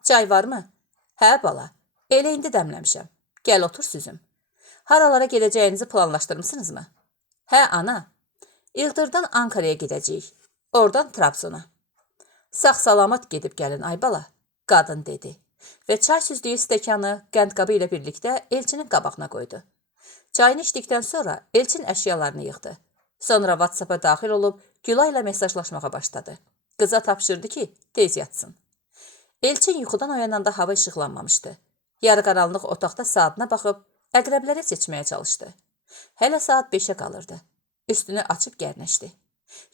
Çay varmı? Hə bala, elə indi dəmləmişəm. Gəl otur süzüm. Haralara gedəcəyinizi planlaşdırmısınızmı? Hə ana, İğdırdan Ankara'ya gedəcəyik. Oradan Trabzona. Sağ-salamat gedib gəlin ay bala, qadın dedi. Və çay süzdüyü stəkanı qəndqabı ilə birlikdə Elçinin qabağına qoydu. Çayını içdikdən sonra Elçin əşyalarını yığdı. Sonra WhatsApp-a daxil olub Güla ilə mesajlaşmağa başladı. Qıza tapşırdı ki, tez yatsın. Elçin yuxudan oyananda hava işıqlanmamışdı. Yarıqaranlıq otaqda saatına baxıb əqrəbləri seçməyə çalışdı. Hələ saat 5-ə qalırdı. Üstünü açıb gərnəşdi.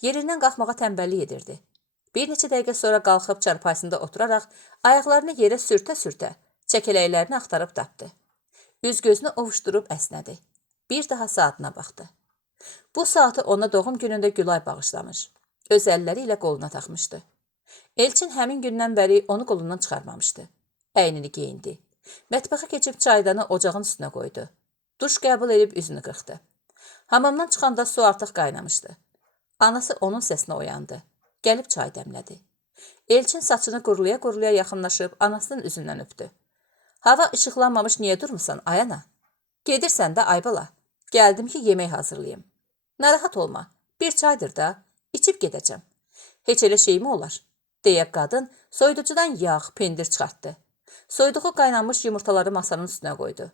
Yerindən qalxmağa tənbəllik edirdi. Bir neçə dəqiqə sonra qalxıb çarpayısında oturaraq ayaqlarını yerə sürtə-sürtə çəkələklərini axtarıb tapdı. Üz-gözünü ovuşdurub əsnədi. Bir daha saatına baxdı. Bu saatı ona doğum günündə Gülay bağışlamış. Öz əlləri ilə qoluna taxmışdı. Elçin həmin gündən bəri onu qolundan çıxarmamışdı. Əynini geyindi. Mətbəxə keçib çaydanı ocağın üstünə qoydu. Duş qəbul edib üzünü qırxdı. Hamamdan çıxanda su artıq qaynamışdı. Anası onun səsinə oyandı. Gəlib çay dəmlədi. Elçin saçını qurulaya-qurulaya yaxınlaşıb anasının üzündən öpdü. Hava işıqlanmamış niyə durmusan, ay ana? Gedirsən də ay bala. Gəldim ki, yemək hazırlayayım. Narahat olma, bir çaydır da, içib gedəcəm. Heç elə şey mi olar? Deyə qadın soyuducudan yağ, pendir çıxartdı. Soyduğu qaynanmış yumurtaları masanın üstünə qoydu.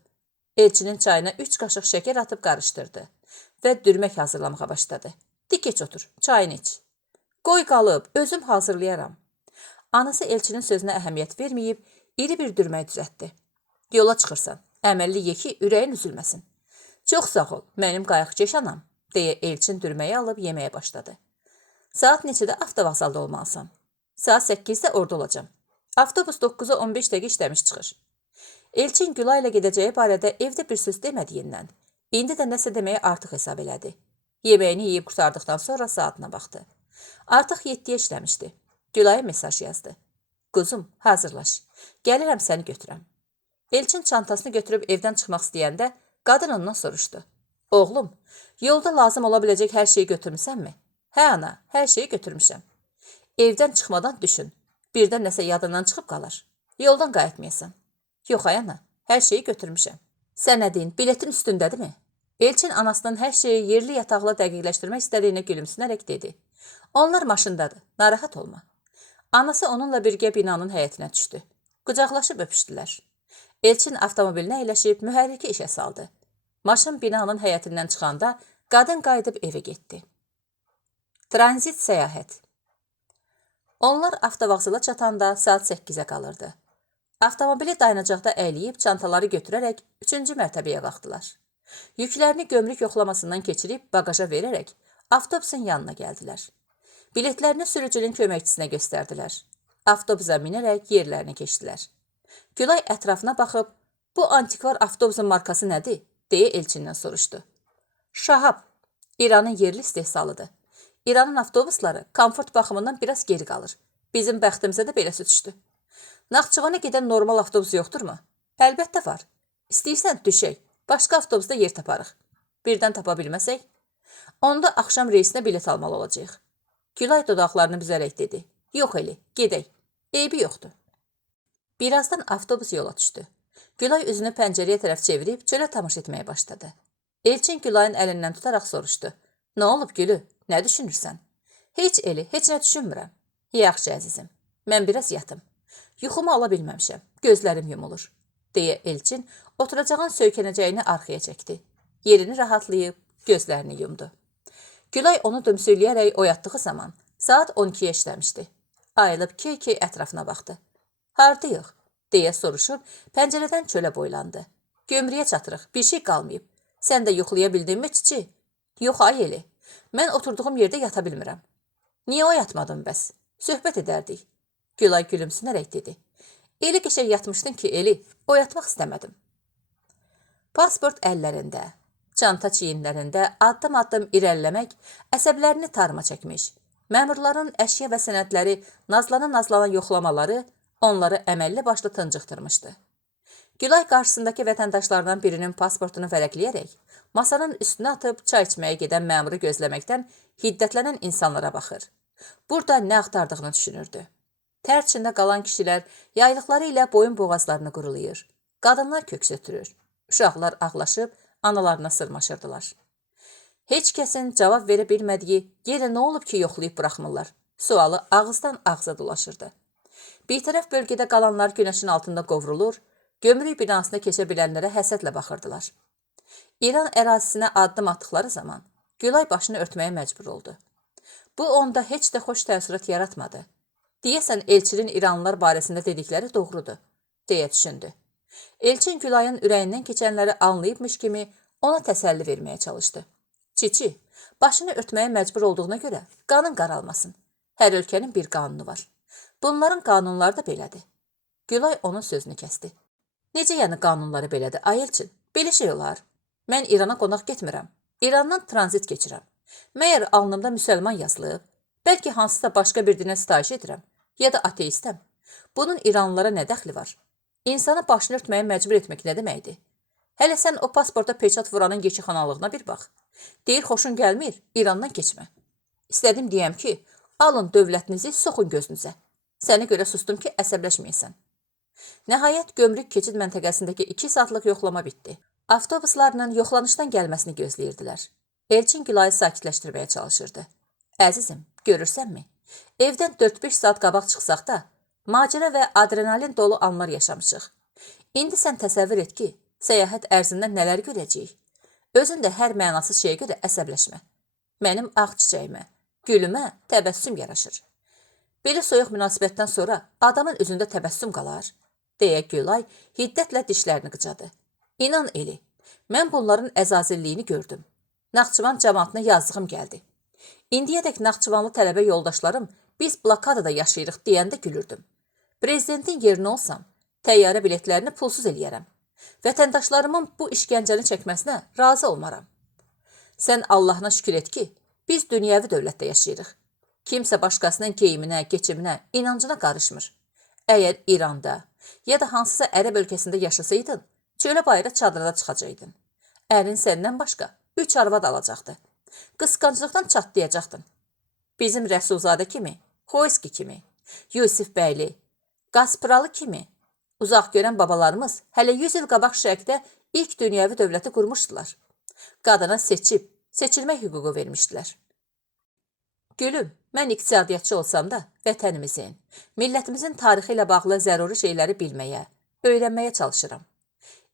Elçinin çayına 3 qaşıq şəkər atıb qarışdırdı və dürmək hazırlamağa başladı. Dik geç otur, çayını iç. Qoy qalıb, özüm hazırlayaram. Anası Elçinin sözünə əhəmiyyət verməyib, iri bir dürmək düzəltdi. Yola çıxırsan, əməlli ye ki, ürəyin üzülməsin. Çox sağ ol, mənim qayıqkeş anam, deyə Elçin dürməyi alıb yeməyə başladı. Saat neçədə avtovağzalda olmalısan? Saat 8-də orada olacam. Avtobus 9-a 15 dəqiqə işləmiş çıxır. Elçin Gülay ilə gedəcəyi barədə evdə bir söz demədiyindən, indi də nəsə deməyə artıq hesab elədi. Yeməyini yeyib qurtardıqdan sonra saatına baxdı. Artıq 7-yə işləmişdi. Gülaya mesaj yazdı. Quzum, hazırlaş. Gəlirəm səni götürəm. Elçin çantasını götürüb evdən çıxmaq istəyəndə qadın ondan soruşdu. Oğlum, yolda lazım ola biləcək hər şeyi götürmüsənmi? Hə ana, hər şeyi götürmüşəm. Evdən çıxmadan düşün. Birdən nəsə yadından çıxıb qalar. Yoldan qayıtmayasan. Yox ay ana, hər şeyi götürmüşəm. Sənədin, biletin üstündədirmi? Elçin anasının hər şeyi yerli yataqla dəqiqləşdirmək istədiyini gülümsünərək dedi. Onlar maşındadır, narahat olma. Anası onunla birgə binanın həyətinə düşdü. Qucaqlaşıb öpüşdülər. Elçin avtomobilinə əyləşib mühərriki işə saldı. Maşın binanın həyətindən çıxanda qadın qayıdıb evə getdi. Tranzit səyahət. Onlar avtovağzala çatanda saat 8-ə qalırdı. Avtomobili dayanacaqda əyləyib çantaları götürərək 3-cü mərtəbəyə qalxdılar. Yüklərini gömrük yoxlamasından keçirib bagaja verərək avtobusun yanına gəldilər. Biletlərini sürücünün köməkçisinə göstərdilər. Avtobusa minərək yerlərini keçdilər. Gülay ətrafına baxıb, bu antikvar avtobusun markası nədir? Deyə Elçindən soruşdu. Şahab, İranın yerli istehsalıdır. İranın avtobusları komfort baxımından biraz geri qalır. Bizim bəxtimizə də beləsi düşdü. Naxçıvana gedən normal avtobus yoxdurmu? Əlbəttə var. İstəyirsən düşək, başqa avtobusda yer taparıq. Birdən tapa bilməsək, onda axşam reysinə bilet almalı olacaq. Gülay dodaqlarını büzərək dedi. Yox Eli, gedək. Eybi yoxdur. Birazdan avtobus yola düşdü. Gülay üzünü pəncərəyə tərəf çevirib çölə tamaşa etməyə başladı. Elçin Gülayın əlindən tutaraq soruşdu. Nə olub Gülü? Nə düşünürsən? Heç Eli, heç nə düşünmürəm. Yaxşı əzizim, mən biraz yatım. Yuxumu ala bilməmişəm, gözlərim yumulur. Deyə Elçin oturacağın söykənəcəyini arxaya çəkdi. Yerini rahatlayıb gözlərini yumdu. Gülay onu dümsüyləyərək oyatdığı zaman saat 12-yə işləmişdi. Ayılıb key-key ətrafına baxdı. Hardayıq? Deyə soruşub pəncərədən çölə boylandı. Gömrüyə çatırıq, bir şey qalmayıb. Sən də yuxlaya bildinmi çiçi? Yox ay Eli, mən oturduğum yerdə yata bilmirəm. Niyə oyatmadın bəs? Söhbət edərdik. Gülay gülümsünərək dedi. Eli qəşəng yatmışdın ki, Eli, oyatmaq istəmədim. Pasport əllərində, çanta çiyinlərində addım-addım irəliləmək əsəblərini tarıma çəkmiş. Məmurların əşya və sənədləri nazlana-nazlana yoxlamaları onları əməlli başlı tıncıxdırmışdı. Gülay qarşısındakı vətəndaşlardan birinin pasportunu vərəqləyərək masanın üstünə atıb çay içməyə gedən məmuru gözləməkdən hiddətlənən insanlara baxır. Burada nə axtardığını düşünürdü. Tər içində qalan kişilər yaylıqları ilə boyun boğazlarını qurulayır. Qadınlar köks ötürür. Uşaqlar ağlaşıb analarına sırmaşırdılar. Heç kəsin cavab verə bilmədiyi yenə nə olub ki yoxlayıb buraxmırlar? Sualı ağızdan ağza dolaşırdı. Bir tərəf bölgədə qalanlar günəşin altında qovrulur, gömrük binasına keçə bilənlərə həsədlə baxırdılar. İran ərazisinə addım atdıqları zaman Gülay başını örtməyə məcbur oldu. Bu onda heç də xoş təəssürat yaratmadı. Deyəsən elçinin İranlılar barəsində dedikləri doğrudur, deyə düşündü. Elçin Gülayın ürəyindən keçənləri anlayıbmış kimi ona təsəlli verməyə çalışdı. Çiçi, başını örtməyə məcbur olduğuna görə qanın qaralmasın. Hər ölkənin bir qanunu var. Bunların qanunları da belədir. Gülay onun sözünü kəsdi. Necə yəni qanunları belədir, ay Elçin? Belə şey olar. Mən İrana qonaq getmirəm. İrandan tranzit keçirəm. Məyər alnımda müsəlman yazılıb? Bəlkə hansısa başqa bir dinə sitayiş edirəm, ya da ateistəm. Bunun İranlılara nə dəxli var? İnsanı başını örtməyə məcbur etmək nə deməkdir? Hələ sən o pasporta peçat vuranın geçixanalığına bir bax. Deyir, xoşun gəlmir, İrandan keçmə. İstədim deyəm ki, alın dövlətinizi, soxun gözünüzə. Sənə görə sustum ki, əsəbləşməyəsən. Nəhayət, gömrük keçid məntəqəsindəki 2 saatlıq yoxlama bitdi. Avtobuslarla yoxlanışdan gəlməsini gözləyirdilər. Elçin Gülayı sakitləşdirməyə çalışırdı. Əzizim, görürsənmi? Evdən 4-5 saat qabaq çıxsaq da, macera və adrenalin dolu anlar yaşamışıq. İndi sən təsəvvür et ki, səyahət ərzində nələr görəcəyik. Özün də hər mənasız şeyə görə əsəbləşmə. Mənim ağ çiçəyimə, gülümə təbəssüm yaraşır. Belə soyuq münasibətdən sonra adamın üzündə təbəssüm qalar, deyə Gülay hiddətlə dişlərini qıcadı. İnan Eli, mən bunların əzazilliyini gördüm. Naxçıvan cəmaatına yazdığım gəldi. İndiyədək Naxçıvanlı tələbə yoldaşlarım biz blokadada yaşayırıq deyəndə gülürdüm. Prezidentin yerinə olsam, təyyarə biletlərini pulsuz eləyərəm. Vətəndaşlarımın bu işgəncəni çəkməsinə razı olmaram. Sən Allahına şükür et ki, biz dünyəvi dövlətdə yaşayırıq. Kimsə başqasının geyiminə, keçiminə, inancına qarışmır. Əgər İranda ya da hansısa ərəb ölkəsində yaşasaydın, çölə bayıra çadırda çıxacaydın. Ərin səndən başqa 3 arvad alacaqdı. Qısqanclıqdan çatlayacaqdın. Bizim Rəsulzadə kimi, Xoyski kimi, Yusif bəyli, Qaspıralı kimi uzaq görən babalarımız hələ 100 il qabaq şərqdə ilk dünyəvi dövləti qurmuşdular. Qadına seçilmək hüququ vermişdilər. Gülüm, mən iqtisadiyyatçı olsam da vətənimizin, millətimizin tarixi ilə bağlı zəruri şeyləri bilməyə, öyrənməyə çalışıram.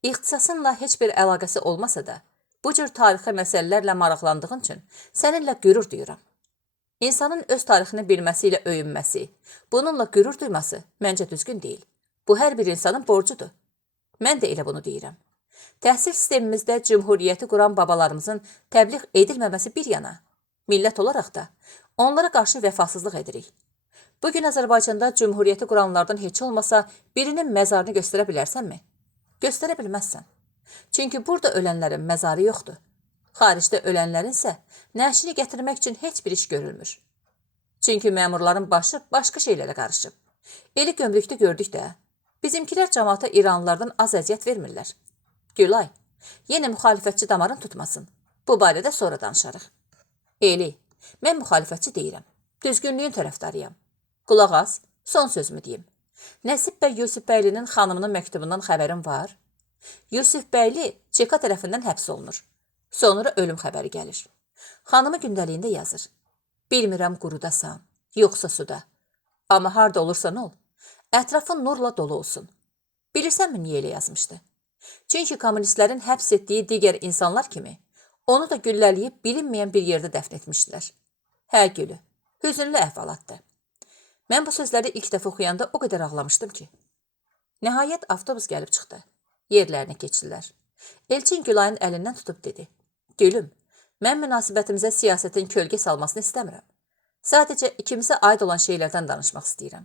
İxtisasınla heç bir əlaqəsi olmasa da, bu cür tarixi məsələlərlə maraqlandığın üçün səninlə qürur duyuram. İnsanın öz tarixini bilməsi ilə öyünməsi, bununla qürur duyması məncə düzgün deyil. Bu hər bir insanın borcudur. Mən də elə bunu deyirəm. Təhsil sistemimizdə cümhuriyyəti quran babalarımızın təbliğ edilməməsi bir yana, millət olaraq da onlara qarşı vəfasızlıq edirik. Bugün Azərbaycanda cümhuriyyəti quranlardan heç olmasa birinin məzarını göstərə bilərsənmi? Göstərə bilməzsən. Çünki burada ölənlərin məzarı yoxdur. Xaricdə ölənlərin isə nəşini gətirmək üçün heç bir iş görülmür. Çünki məmurların başı başqa şeylərə qarışıb. Eli gömrükdə gördük də, bizimkilər cəmaata İranlılardan az əziyyət vermirlər. Gülay, yenə müxalifətçi damarın tutmasın. Bu barədə sonra danışarıq. Eli, mən müxalifətçi deyirəm. Düzgünlüyün tərəfdarıyam. Qulaq as, son sözümü deyim. Nəsib bəy Yusif bəylinin xanımının məktubundan xəbərin var? Yusif bəyli ÇK tərəfindən həbs olunur. Sonra ölüm xəbəri gəlir. Xanımı gündəliyində yazır. Bilmirəm qurudasan, yoxsa suda. Amma harda olursan ol, ətrafın nurla dolu olsun. Bilirsənmi niyə elə yazmışdı? Çünki kommunistlərin həbs etdiyi digər insanlar kimi, onu da güllələyib bilinməyən bir yerdə dəfn etmişdilər. Hə gülü, hüzünlü əhvalatdır. Mən bu sözləri ilk dəfə oxuyanda o qədər ağlamışdım ki. Nəhayət avtobus gəlib çıxdı. Yerlərinə keçdilər. Elçin Gülayın əlindən tutub dedi. Gülüm, mən münasibətimizə siyasətin kölgə salmasını istəmirəm. Sadəcə ikimizə aid olan şeylərdən danışmaq istəyirəm.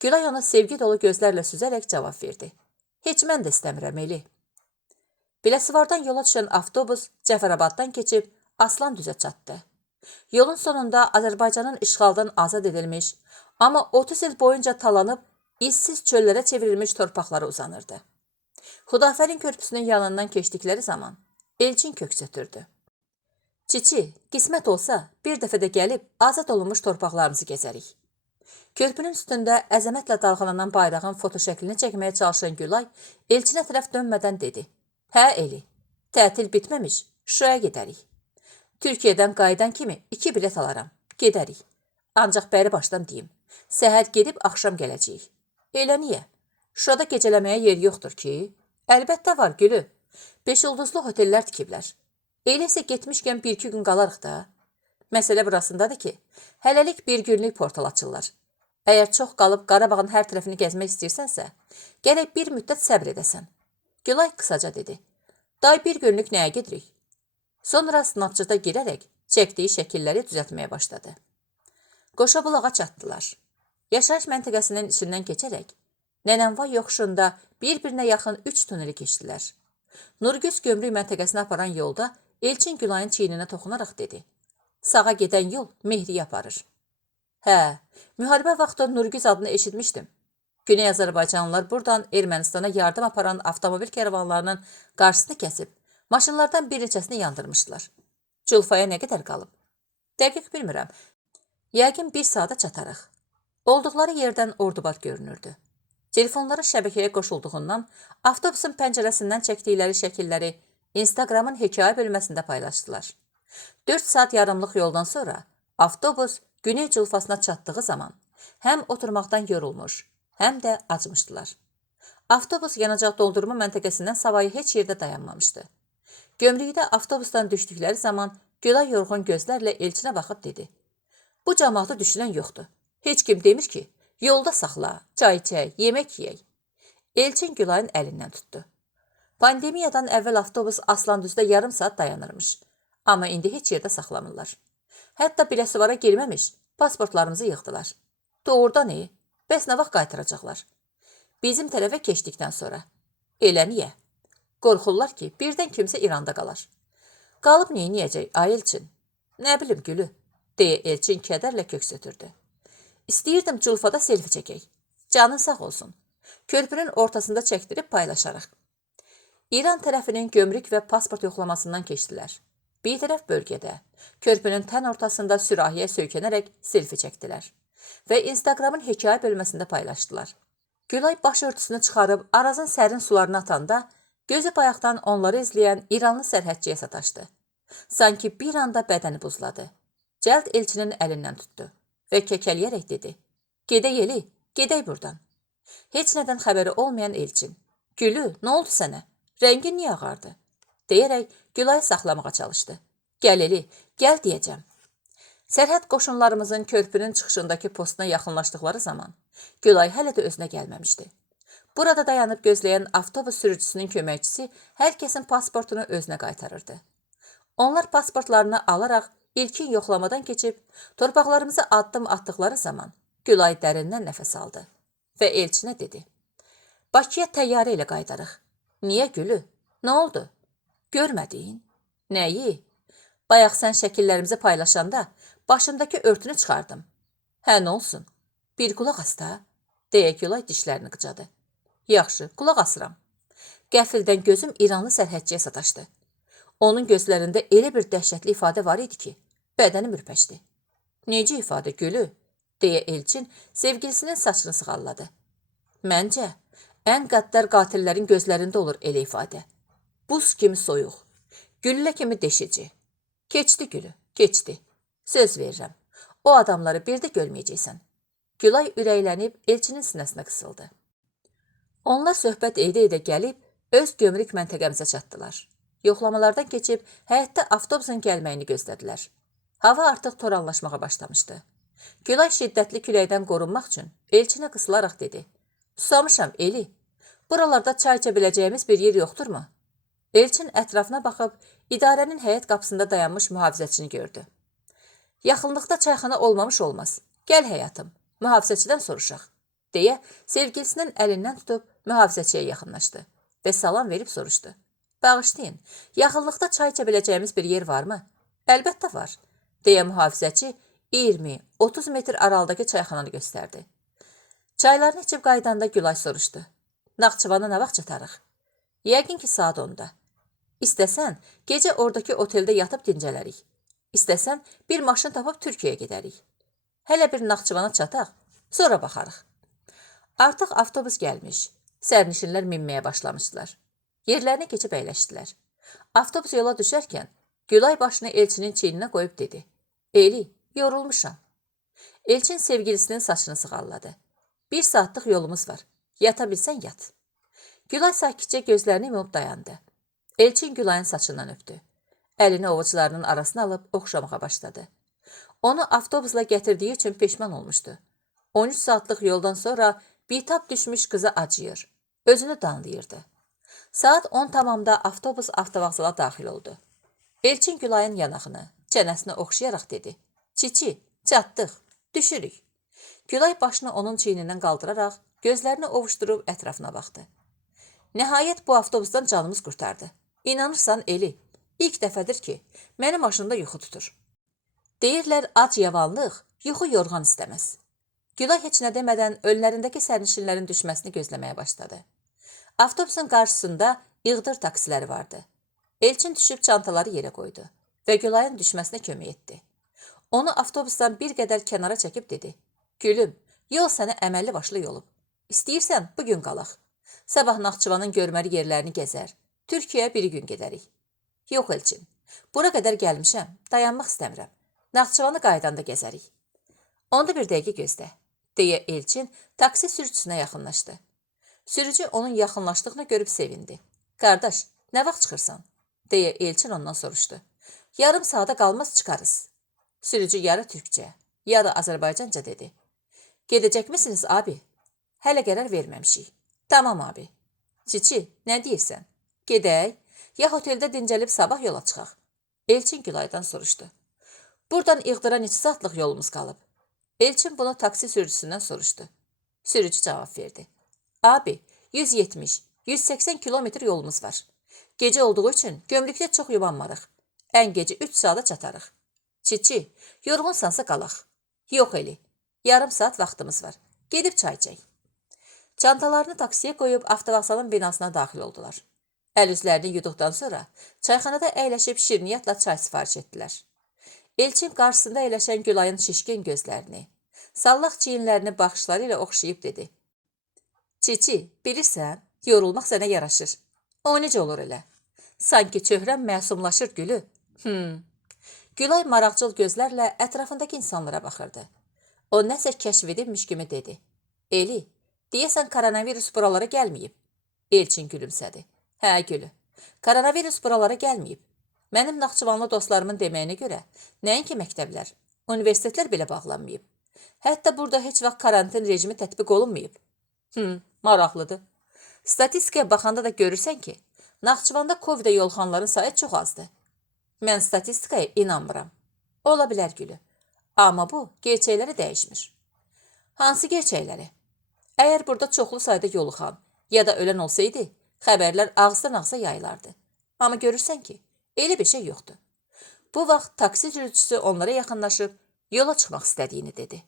Gülay ona sevgi dolu gözlərlə süzərək cavab verdi. Heç mən də istəmirəm Eli. Biləsivardan yola düşən avtobus Cəfərabaddan keçib Aslan düzə çatdı. Yolun sonunda Azərbaycanın işğaldan azad edilmiş, amma 30 il boyunca talanıb, izsiz çöllərə çevrilmiş torpaqları uzanırdı. Xudafərin körpüsünün yanından keçdikləri zaman Elçin köks ötürdü. Çiçi, qismət olsa, bir dəfə də gəlib azad olunmuş torpaqlarımızı gəzərik. Körpünün üstündə əzəmətlə dalğalanan bayrağın fotoşəklini çəkməyə çalışan Gülay Elçinə tərəf dönmədən dedi. Hə Eli, tətil bitməmiş, Şuşaya gedərik. Türkiyədən qayıdan kimi 2 bilet alaram, gedərik. Ancaq bəri başdan deyim, səhər gedib axşam gələcəyik. Elə niyə? Şuşada gecələməyə yer yoxdur ki? Əlbəttə var Gülü. 5 ulduzlu hotellər tikiblər. Elə isə getmişkən 1-2 gün qalarıq da. Məsələ burasındadır ki, hələlik bir günlük portal açırlar. Əgər çox qalıb Qarabağın hər tərəfini gəzmək istəyirsənsə, gərək bir müddət səbr edəsən. Gülay qısaca dedi. Day bir günlük nəyə gedirik? Sonra Snapchat'a girərək çəkdiyi şəkilləri düzəltməyə başladı. Qoşabulağa çatdılar. Yaşayış məntəqəsinin içindən keçərək Nənənva yoxuşunda bir-birinə yaxın 3 tuneli keçdilər. Nurgüz gömrük məntəqəsinə aparan yolda Elçin Gülayın çiyninə toxunaraq dedi. Sağa gedən yol Mehriyə aparır. Hə, müharibə vaxtı Nurgüz adını eşitmişdim. Güney Azərbaycanlılar buradan Ermənistana yardım aparan avtomobil kərvanlarının qarşısını kəsib, maşınlardan bir neçəsini yandırmışdılar. Culfaya nə qədər qalıb? Dəqiq bilmirəm. Yəqin 1 saata çatarıq. Olduqları yerdən Ordubad görünürdü. Telefonları şəbəkəyə qoşulduğundan avtobusun pəncərəsindən çəkdikləri şəkilləri Instagramın hekayə bölməsində paylaşdılar. 4 saat yarımlıq yoldan sonra avtobus Güney Culfasına çatdığı zaman həm oturmaqdan yorulmuş, həm də acmışdılar. Avtobus yanacaq doldurma məntəqəsindən savayı heç yerdə dayanmamışdı. Gömrükdə avtobusdan düşdükləri zaman Gülay yorğun gözlərlə Elçinə baxıb dedi. Bu cəmaatı düşünən yoxdur. Heç kim demir ki, yolda saxla, çay içək, yemək yeyək. Elçin Gülayın əlindən tutdu. Pandemiyadan əvvəl avtobus Aslandüzdə yarım saat dayanırmış. Amma indi heç yerdə saxlamırlar. Hətta Biləsuvara girməmiş, pasportlarımızı yığdılar. Doğrudan bəs nə vaxt qaytaracaqlar? Bizim tərəfə keçdikdən sonra. Elə niyə? Qorxurlar ki, birdən kimsə İranda qalar. Qalıb neyniyəcək, ay Elçin? Nə bilim Gülü, deyə Elçin kədərlə köks ötürdü. İstəyirdim Culfada selfie çəkək. Canın sağ olsun. Körpünün ortasında çəkdirib paylaşarıq. İran tərəfinin gömrük və pasport yoxlamasından keçdilər. Bir tərəf bölgədə, körpünün tən ortasında sürahiyə söykənərək selfie çəkdilər və Instagramın hekayə bölməsində paylaşdılar. Gülay baş örtüsünü çıxarıb Arazın sərin sularına atanda, gözü bayaqdan onları izləyən İranlı sərhədçiyə sataşdı. Sanki bir anda bədəni buzladı. Cəld Elçinin əlindən tutdu və kəkələyərək dedi. Gedək Eli, gedək buradan. Heç nədən xəbəri olmayan Elçin. Gülü, nə oldu sənə? Rəngin niyə ağardı? Deyərək Gülayı saxlamağa çalışdı. Gəl Eli, gəl deyəcəm. Sərhəd qoşunlarımızın körpünün çıxışındakı postuna yaxınlaşdıqları zaman Gülay hələ də özünə gəlməmişdi. Burada dayanıb gözləyən avtobus sürücüsünün köməkçisi hər kəsin pasportunu özünə qaytarırdı. Onlar pasportlarını alaraq ilkin yoxlamadan keçib, torpaqlarımızı addım atdıqları zaman Gülay dərindən nəfəs aldı və Elçinə dedi. Bakıya təyyarə ilə qaytarıq. Niyə Gülü? Nə oldu? Görmədin? Nəyi? Bayaq sən şəkillərimizi paylaşanda başımdakı örtünü çıxardım. Hə, nə olsun? Bir qulaq as da, deyə Gülay dişlərini qıcadı. Yaxşı, qulaq asıram. Qəfildən gözüm İranlı sərhədçiyə sataşdı. Onun gözlərində elə bir dəhşətli ifadə var idi ki, bədənim ürpəşdi. Necə ifadə Gülü? Deyə Elçin sevgilisinin saçını sığalladı. Məncə, ən qəddar qatillərin gözlərində olur elə ifadə. Buz kimi soyuq, güllə kimi deşici. Keçdi Gülü, keçdi. Söz verirəm, o adamları bir də görməyəcəksən. Gülay ürəklənib Elçinin sinəsinə qısıldı. Onlar söhbət edə-edə gəlib, öz gömrük məntəqəmizə çatdılar. Yoxlamalardan keçib, həyətdə avtobusun gəlməyini gözlədilər. Hava artıq toranlaşmağa başlamışdı. Gülay şiddətli küləkdən qorunmaq üçün Elçinə qısılaraq dedi. Susamışam, Eli. Buralarda çay içə biləcəyimiz bir yer yoxdurmu? Elçin ətrafına baxıb, idarənin həyət qapısında dayanmış mühafizəçini gördü. Yaxınlıqda çayxana olmamış olmaz. Gəl həyatım, mühafizəçidən soruşaq, deyə sevgilisinin əlindən tutub mühafizəçiyə yaxınlaşdı və salam verib soruşdu. Bağışlayın, yaxınlıqda çay içə biləcəyimiz bir yer varmı? Əlbəttə var, deyə mühafizəçi 20-30 metr aralıdakı çayxananı göstərdi. Çaylarını içib qaydanda Gülay soruşdu. Naxçıvana nə vaxt çatarıq? Yəqin ki, saat 10-da. İstəsən, gecə oradakı oteldə yatıb dincələrik. İstəsən, bir maşın tapıb Türkiyəyə gedərik. Hələ bir Naxçıvana çataq, sonra baxarıq. Artıq avtobus gəlmiş, sərnişinlər minməyə başlamışdılar. Yerlərini keçib əyləşdilər. Avtobus yola düşərkən, Gülay başını Elçinin çiyninə qoyub dedi. Eli, yorulmuşam. Elçin sevgilisinin saçını sığalladı. 1 saatlıq yolumuz var, yata bilsən yat. Gülay sakitcə gözlərini yumub dayandı. Elçin Gülayın saçından öpdü. Əlini ovucularının arasına alıb oxşamağa başladı. Onu avtobusla gətirdiyi üçün peşman olmuşdu. 13 saatlıq yoldan sonra bitap düşmüş qıza acıyır. Özünü danlayırdı. Saat 10 tamamda avtobus avtovağzala daxil oldu. Elçin Gülayın yanağını, çənəsini oxşayaraq dedi. Çiçi, çatdıq, düşürük. Gülay başını onun çiynindən qaldıraraq, gözlərini ovuşdurub ətrafına baxdı. Nəhayət bu avtobusdan canımız qurtardı. İnanırsan Eli, ilk dəfədir ki, mənim maşında yuxu tutur. Deyirlər ac yavanlıq, yuxu yorğan istəməz. Gülay heç nə demədən önlərindəki sərnişinlərin düşməsini gözləməyə başladı. Avtobusun qarşısında yığdır taksiləri vardı. Elçin düşüb çantaları yerə qoydu və Gülayın düşməsinə kömək etdi. Onu avtobusdan bir qədər kənara çəkib dedi. Gülüm, yol səni əməlli başlı yolub. İstəyirsən, bugün qalaq. Sabah Naxçıvanın görməli yerlərini gəzər. Türkiyəyə bir gün gedərik. Yox Elçin, bura qədər gəlmişəm, dayanmaq istəmirəm. Naxçıvanı qaydanda gəzərik. Onda bir dəqiqə gözlə, deyə Elçin taksi sürücüsünə yaxınlaşdı. Sürücü onun yaxınlaşdığını görüb sevindi. Qardaş, nə vaxt çıxırsan? Deyə Elçin ondan soruşdu. Yarım saata qalmaz çıxarız. Sürücü yarı türkcə, yarı Azərbaycanca dedi. Gedəcək misiniz abi? Hələ qərar verməmişik. Tamam abi. Çiçi, nə deyirsən? Gedək, ya oteldə dincəlib sabah yola çıxaq. Elçin Gülaydan soruşdu. Buradan İğdıra neçə saatlıq yolumuz qalıb? Elçin bunu taksi sürücüsündən soruşdu. Sürücü cavab verdi. Abi, 170-180 kilometr yolumuz var. Gecə olduğu üçün gömrükdə çox yubanmarıq. Ən gecə 3 saata çatarıq. Çiçi, yorğunsansa qalaq. Yox Eli, yarım saat vaxtımız var. Gedib çay içək. Çantalarını taksiyə qoyub avtovağzalın binasına daxil oldular. Əl üzlərini yuduqdan sonra çayxanada əyləşib şirniyyatla çay sifariş etdilər. Elçin qarşısında əyləşən Gülayın şişkin gözlərini, sallaq çiyinlərini baxışları ilə oxşayıb dedi. Çiçi, bilirsən, yorulmaq sənə yaraşır. O necə olur elə? Sanki çöhrəm məsumlaşır gülü. Gülay maraqcıl gözlərlə ətrafındakı insanlara baxırdı. O nəsə kəşf edilmiş kimi dedi. Eli, deyəsən koronavirus buralara gəlməyib. Elçin gülümsədi. Hə gülü, koronavirus buralara gəlməyib. Mənim Naxçıvanlı dostlarımın deməyinə görə, nəinki məktəblər, universitetlər belə bağlanmayıb. Hətta burada heç vaxt karantin rejimi tətbiq olunmayıb. Maraqlıdır. Statistikaya baxanda da görürsən ki, Naxçıvanda Covid-ə yoluxanların sayı çox azdır. Mən statistikaya inanmıram. Ola bilər gülü. Amma bu, gerçəkləri dəyişmir. Hansı gerçəkləri? Əgər burada çoxlu sayda yoluxan ya da ölən olsaydı, xəbərlər ağızdan ağza yayılardı. Amma görürsən ki, elə bir şey yoxdur. Bu vaxt taksi sürücüsü onlara yaxınlaşıb yola çıxmaq istədiyini dedi.